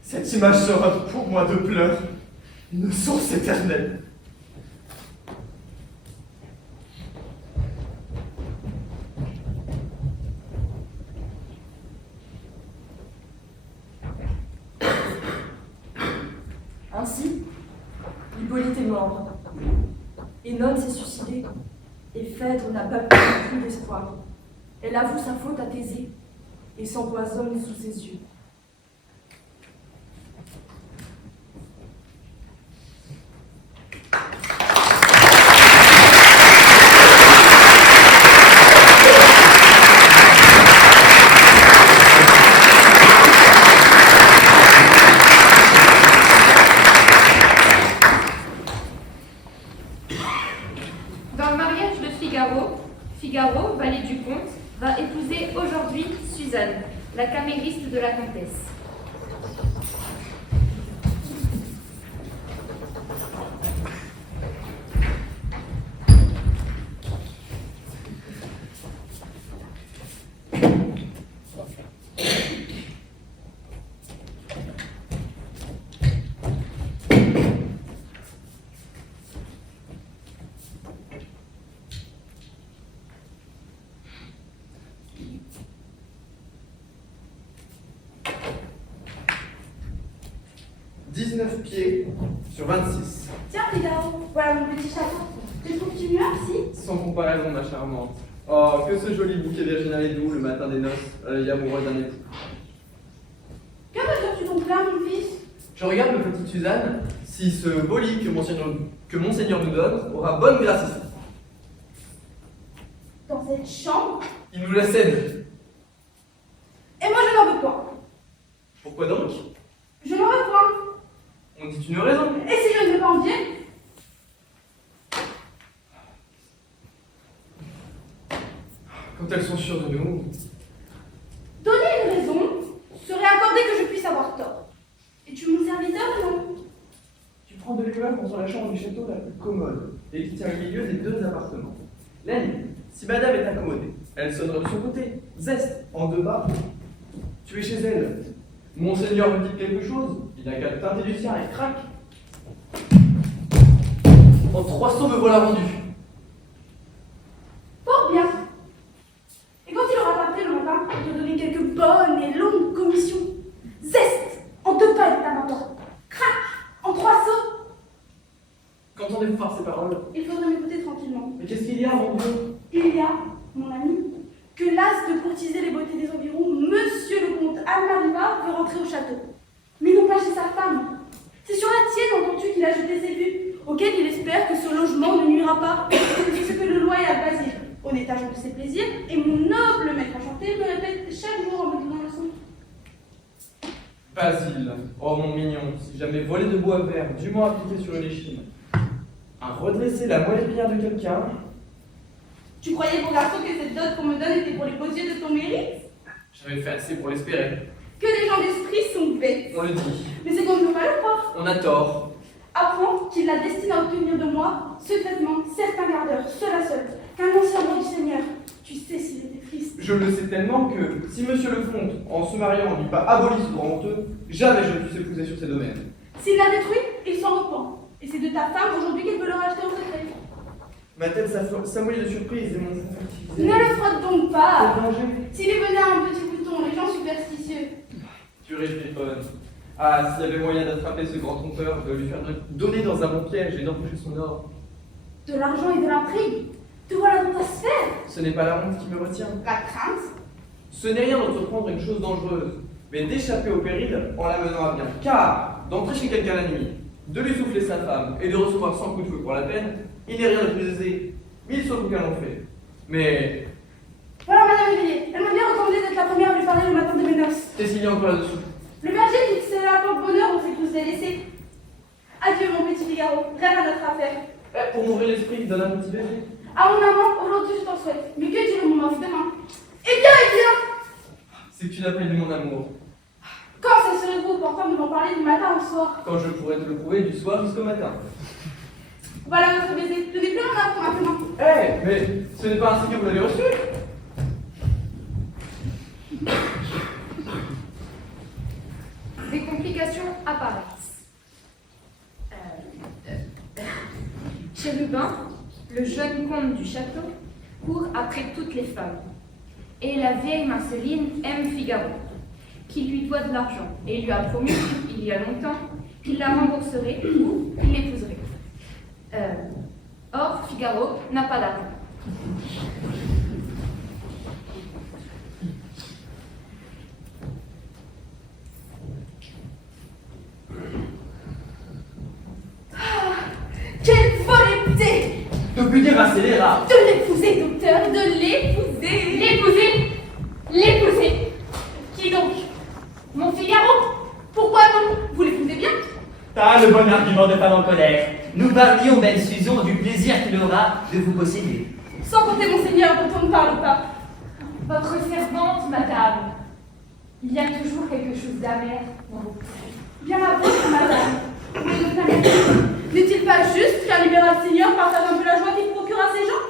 Cette image sera pour moi de pleurs, une source éternelle. Ainsi, Hippolyte est mort. Énone s'est suicidé. Et Phèdre n'a pas plus d'espoir. Elle avoue sa faute à Thésée et s'empoisonne sous ses yeux. Dans le mariage de Figaro, valet du comte, va épouser aujourd'hui Suzanne, la camériste de la comtesse. Pieds sur 26. Tiens, Figaro, voilà mon petit château. Tu trouves tu mieux si? Sans comparaison, ma charmante. Oh, que ce joli bouquet virginal et doux le matin des noces, à l'œil amoureux d'un époux. Que me dis-tu donc là, mon fils? Je regarde ma petite Suzanne, si ce beau lit que Monseigneur nous donne aura bonne grâce ici. Dans cette chambre? Il nous la cède. Et moi, je n'en veux point. Pourquoi donc? Je n'en veux point. On dit une raison. Et si je ne veux pas en dire? Quand elles sont sûres de nous. Donner une raison serait accorder que je puisse avoir tort. Es-tu mon serviteur ou non? Tu prends de l'éclair contre la chambre du château la plus commode et qui tient au milieu des deux appartements. Laine, si madame est accommodée, elle sonnera de son côté. Zeste, en deux bas. Tu es chez elle. Monseigneur vous dit quelque chose, il n'a qu'à teinter du sien et craque. En 300 me voilà rendu. Fort bien. Et quand il aura parti le matin, pour te donner quelques bonnes et longues commissions. Zeste, en deux pas est à ma porte. Crac, en 3 sauts. Qu'entendez-vous par ces paroles? Il faudrait m'écouter tranquillement. Mais qu'est-ce qu'il y a, mon Dieu? Il y a, mon ami, que las de courtiser les beautés des environs, Monsieur le comte Almariva veut rentrer au château. Mais non pas chez sa femme. C'est sur la tienne, entends-tu, qu'il a jeté ses vues, auquel il espère que ce logement ne nuira pas. C'est ce que le loyal Basile, honnête agent de ses plaisirs, et mon noble maître enchanté me répète chaque jour en me donnant leçon. Basile, oh mon mignon, si jamais volé de bois vert, dûment appliqué sur une échine, à redresser la moelle épinière de quelqu'un. Tu croyais, beau garçon, que cette dot qu'on me donne était pour les beaux yeux de ton mérite? J'avais fait assez pour l'espérer. Que les gens d'esprit sont bêtes. On le dit. Mais c'est qu'on ne peut pas le croire. On a tort. Apprends qu'il la destine à obtenir de moi, secrètement, certains quarts d'heure, seul à seul, qu'un ancien roi du Seigneur. Tu sais s'il était triste. Je le sais tellement que si monsieur le comte, en se mariant, n'eut pas aboli ce droit honteux, jamais je ne puisse épouser sur ses domaines. S'il l'a détruit, il s'en repent. Et c'est de ta femme aujourd'hui qu'il veut le racheter au secret. Ma tête s'amollit de surprise et mon front Ne le frotte donc pas. Quel danger. S'il est venu à un petit bouton, les gens superstitieux. Tu réfléchis. Ah, s'il y avait moyen d'attraper ce grand trompeur, de lui faire donner dans un bon piège et d'empocher son or. De l'argent et de l'intrigue. Te voilà dans ta sphère. Ce n'est pas la honte qui me retient. La crainte. Ce n'est rien d'entreprendre une chose dangereuse, mais d'échapper au péril en la menant à bien. Car, d'entrer chez quelqu'un la nuit, de lui souffler sa femme et de recevoir 100 coups de feu pour la peine, il n'est rien de plus aisé. 1000 sauf qu'elle l'ont fait. Mais. Voilà Madame Villiers. Elle m'a bien recommandé d'être la première à lui parler le matin de mes noces. Qu'est-ce qu'il y a encore là-dessous? Le berger dit que c'est la porte-bonheur dont c'est tous délaissés. Adieu mon petit Figaro. Rien à notre affaire. Pour m'ouvrir l'esprit, donne un petit baiser. À mon amant, aujourd'hui je t'en souhaite. Mais que dirait mon offre demain? Eh bien, C'est que tu n'as pas eu de mon amour. quand ça qui serez-vous opportun de m'en parler du matin au soir? Quand je pourrais te le prouver du soir jusqu'au matin. Voilà votre baiser. Je n'ai plus rien à pour maintenant. Eh, mais ce n'est pas ainsi que vous l'avez reçu. Des complications apparaissent. Chérubin, le jeune comte du château, court après toutes les femmes. Et la vieille Marceline aime Figaro, qui lui doit de l'argent et lui a promis, il y a longtemps, qu'il la rembourserait ou qu'il l'épouserait. Or, Figaro n'a pas d'argent. Quelle volonté De plus dire un scélérat. de l'épouser, docteur, de l'épouser. L'épouser? L'épouser? Qui donc? Mon Figaro? Pourquoi donc? Vous l'épousez bien? Pas le bon argument de femme en colère. Nous parlions, belle Susan, du plaisir qu'il aura de vous posséder. Sans compter, monseigneur, dont on ne parle pas. Votre servante, madame. Il y a toujours quelque chose d'amer dans vos propos. Bien ma vôtre, madame. Mais donc, la maîtrise, n'est-il pas juste qu'un libéral seigneur partage un peu la joie qu'il procure à ses gens?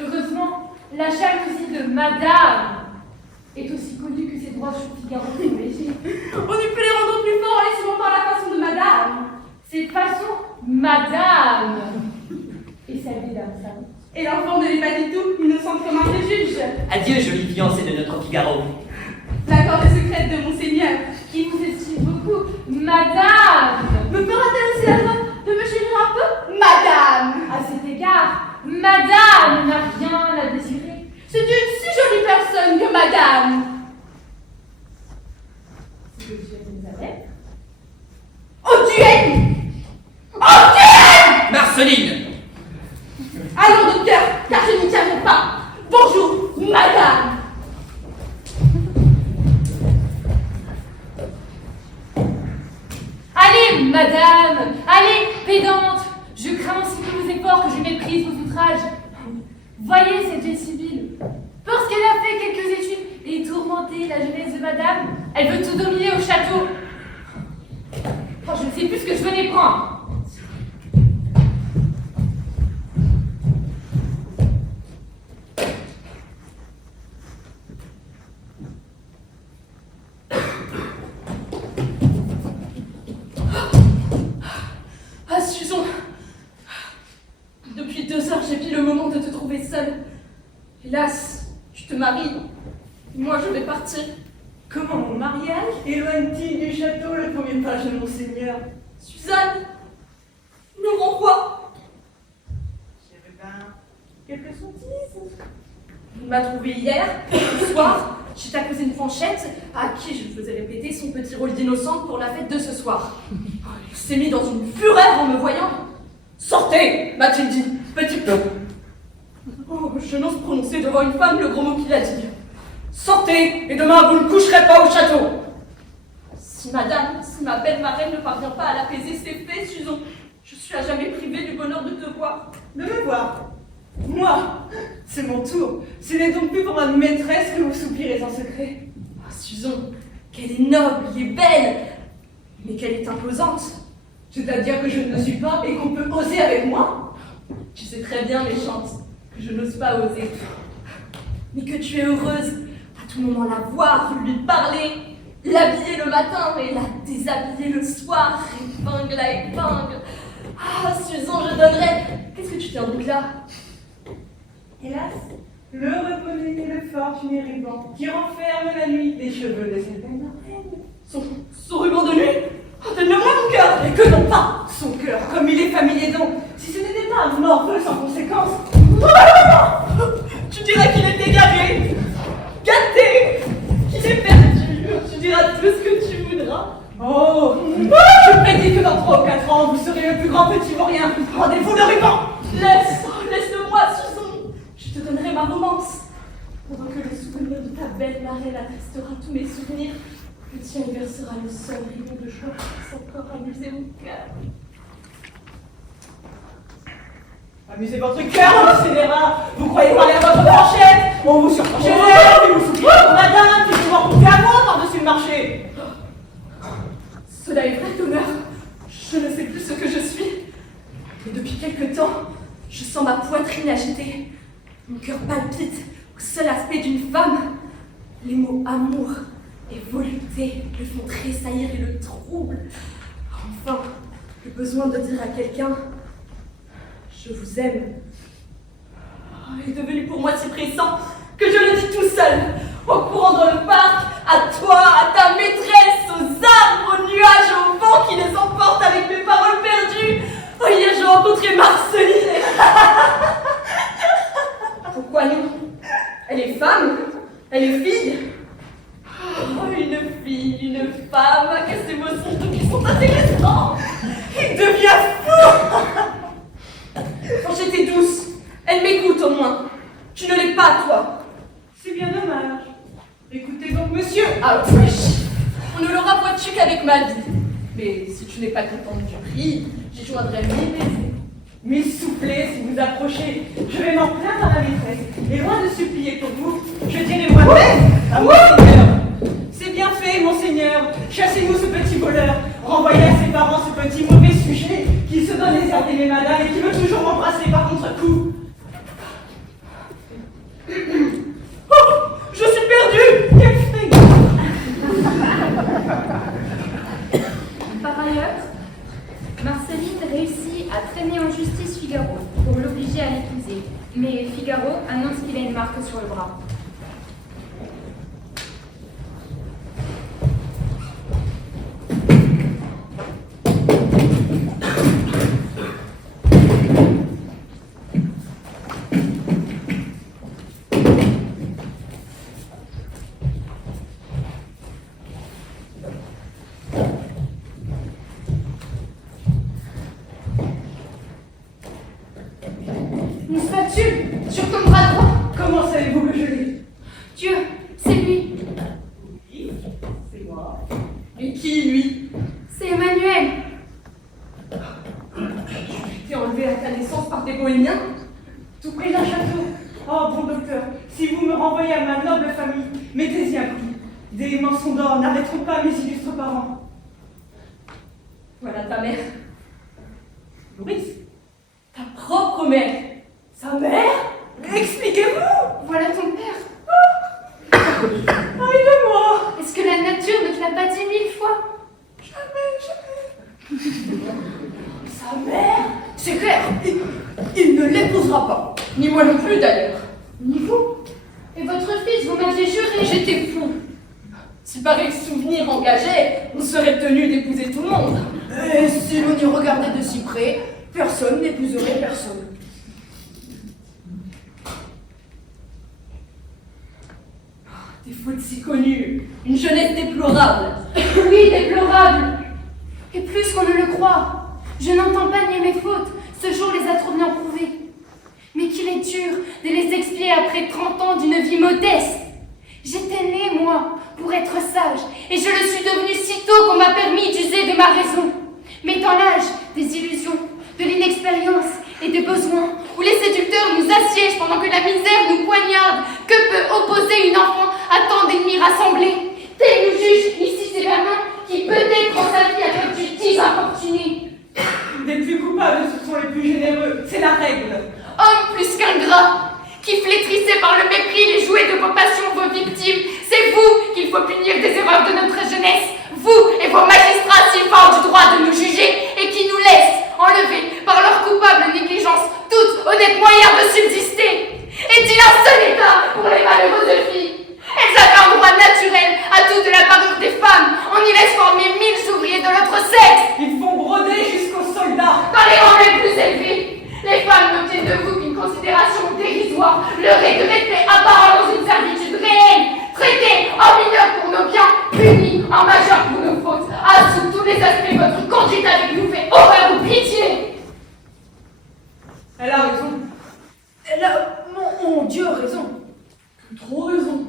Heureusement, la jalousie de madame est aussi connue que ses droits sur Figaro sont légers. On eût pu les rendre plus forts en les suivant par la façon de madame. C'est façon madame. Et sa vie d'âme savante. Et l'enfant ne l'est pas du tout, innocente comme un préjuge. Adieu, jolie fiancée de notre Figaro. L'accord secrète de monseigneur. Qui vous estime beaucoup, madame. Me fera-t-elle aussi la joie de me chérir un peu? Madame! À cet égard, madame n'a rien à désirer. C'est une si jolie personne que madame! C'est que je Elisabeth. Oh duel! Oh duel! Marceline! Allons, docteur, car je n'y tiendrai pas. Bonjour, madame! Allez, madame, allez, pédante. Je crains aussi que vos efforts, que je méprise vos outrages. Voyez cette vieille Sibylle. Parce qu'elle a fait quelques études et tourmenté la jeunesse de madame, elle veut tout dominer au château. Oh, je ne sais plus ce que je venais prendre. Ah, Susan! Depuis 2 heures, j'ai pris le moment de te trouver seule. Hélas, tu te maries. Moi, je vais partir. Comment mon mariage éloigne-t-il du château le premier page de monseigneur? Suzanne! Le renvoi! Chérubin, quelques sottises. Il m'a trouvé hier, ce soir, chez ta cousine Fanchette, à qui je faisais répéter son petit rôle d'innocente pour la fête de ce soir. Il s'est mis dans une fureur en me voyant. Sortez, m'a-t-il dit, petit peu. Oh, je n'ose prononcer devant une femme le gros mot qu'il a dit. Sortez, et demain vous ne coucherez pas au château. Si madame, si ma belle marraine ne parvient pas à l'apaiser, c'est fait, Susan. Je suis à jamais privée du bonheur de te voir. De me voir. Moi, c'est mon tour. Ce n'est donc plus pour ma maîtresse que vous soupirez en secret. Ah, Susan, qu'elle est noble et belle, mais qu'elle est imposante. C'est-à-dire que je ne le suis pas et qu'on peut oser avec moi? Tu sais très bien, méchante, que je n'ose pas oser. Mais que tu es heureuse à tout moment la voir, lui parler, l'habiller le matin et la déshabiller le soir, épingle à épingle. Ah, Susan, je donnerais. Qu'est-ce que tu tiens donc là? Hélas, le reposé et le fortuné ruban qui renferme la nuit des cheveux de cette belle marraine. Son ruban de nuit? Oh, donne-le-moi mon cœur! Et que non pas son cœur! Comme il est familier donc, si ce n'était pas un morveux sans conséquence. Tu dirais qu'il est égaré, gâté, qu'il est perdu. Tu diras tout ce que tu voudras. Oh, je prédis que dans 3 ou 4 ans, vous serez le plus grand petit vaurien. Rendez-vous le ruban! Laisse-le-moi, Susan. Je te donnerai ma romance. Pendant que le souvenir de ta belle marraine attestera tous mes souvenirs, le tien versera le seul rayon de joie qui puisse encore amuser mon cœur. Amusez votre cœur, mon scélérat. Vous croyez parler à votre Fanchette? On vous surprend chez elle, puis vous soupirez pour madame, puis vous m'en comptez à moi par-dessus le marché. Mon cœur palpite au seul aspect d'une femme. Les mots amour et volupté le font tressaillir et le troublent. Enfin, le besoin de dire à quelqu'un « Je vous aime » est devenu pour moi si pressant que je le dis tout seul, en courant dans le parc, à toi, à ta maîtresse, aux arbres, aux nuages, au vent qui les emporte avec mes paroles perdues. Oh, hier j'ai rencontré Marceline. Pourquoi non? Elle est femme, elle est fille. Oh, une fille, une femme, que ces mots sont doux, qui sont intéressants. Il devient fou. Quand j'étais douce, elle m'écoute au moins. Tu ne l'es pas, toi. C'est bien dommage. Écoutez donc, monsieur. Ah wesh, on ne l'aura voitu qu'avec ma vie. Mais si tu n'es pas contente du prix, j'y joindrai 1000 baisers. 1000 soufflets, si vous approchez, je vais m'en plaindre à la maîtresse. Et loin de supplier pour vous, je dirai moi-même à monseigneur. C'est bien fait, monseigneur. Chassez-nous ce petit voleur. Renvoyez à ses parents ce petit mauvais sujet qui se donne les airs d'aimer madame et qui veut toujours m'embrasser par contre-coup. Oh, je suis perdue. Quelle frayeur. Par ailleurs, Marceline réussit à traîner en justice Figaro pour l'obliger à l'épouser. Mais Figaro annonce qu'il a une marque sur le bras. Une spatule sur ton bras droit. Comment savez-vous que je l'ai? Dieu, c'est lui. Oui, c'est moi. Et qui, lui? C'est Emmanuel. Tu t'es enlevé à ta naissance par des bohémiens, Tout près d'un château. Oh, bon docteur, si vous me renvoyez à ma noble famille, mettez-y un prix. Des morceaux d'or n'arrêteront pas mes illustres parents. voilà ta mère, Maurice, ta propre mère. sa mère? Expliquez-vous! Voilà ton père. Aide-moi! Est-ce que la nature ne te l'a pas dit 1000 fois? Sa mère? C'est clair, il ne l'épousera pas. Ni moi non plus d'ailleurs. Ni vous. Et votre fils, vous m'aviez juré. J'étais fou. Si pareil souvenir engageait, on serait tenu d'épouser tout le monde. Et si l'on y regardait de si près, personne n'épouserait personne. Des fautes si connues, une jeunesse déplorable. Oui, déplorable. Et plus qu'on ne le croit. Je n'entends pas nier mes fautes. Ce jour les a trop bien prouvées. Mais qu'il est dur de les expier après 30 ans d'une vie modeste. J'étais née, moi, pour être sage, et je le suis devenue si tôt qu'on m'a permis d'user de ma raison. Mais dans l'âge des illusions, de l'inexpérience et des besoins, où les séducteurs nous assiègent pendant que la misère nous poignarde, que peut opposer une enfant à tant d'ennemis rassemblés? Tel nous juge ici sévèrement qui peut-être prend sa vie avec justice infortunée. Les plus coupables, ce sont les plus généreux, c'est la règle. Homme plus qu'ingrat, qui flétrissez par le mépris les jouets de vos passions, vos victimes, c'est vous qu'il faut punir des erreurs de notre jeunesse, vous et vos magistrats si forts du droit de nous juger et qui nous laissent, enlevés par leur coupable négligence, toute honnête moyen de subsister. Est-il un seul état pour les malheureuses filles? Elles avaient un droit naturel à toute la parure des femmes, on y laisse former 1000 ouvriers de notre sexe. Ils font broder jusqu'aux soldats. Dans les rangs les plus élevés, les femmes n'obtiennent de vous qu'une considération dérisoire, le respect apparent dans une servitude réelle, traitée en mineur pour nos biens, punie en majeur pour nos fautes. Ah, sous tous les aspects, votre conduite avec nous fait horreur ou pitié. Elle a raison. Elle a, mon Dieu, raison. Trop raison.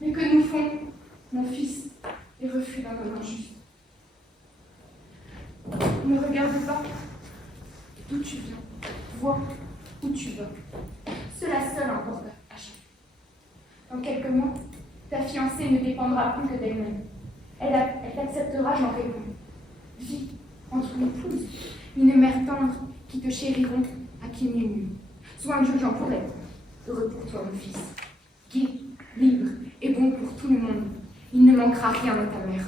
Mais que nous font, mon fils, les refus d'un homme injuste? Ne regarde pas d'où tu viens, vois où tu vas. Cela seul importe à chacun. Dans quelques mois, ta fiancée ne dépendra plus que d'elle-même. Elle t'acceptera, j'en réponds. Vis entre une épouse, une mère tendre qui te chériront, à qui n'est nul. Sois indulgent pour elle. Heureux pour toi, mon fils. Gai, libre et bon pour tout le monde. Il ne manquera rien à ta mère.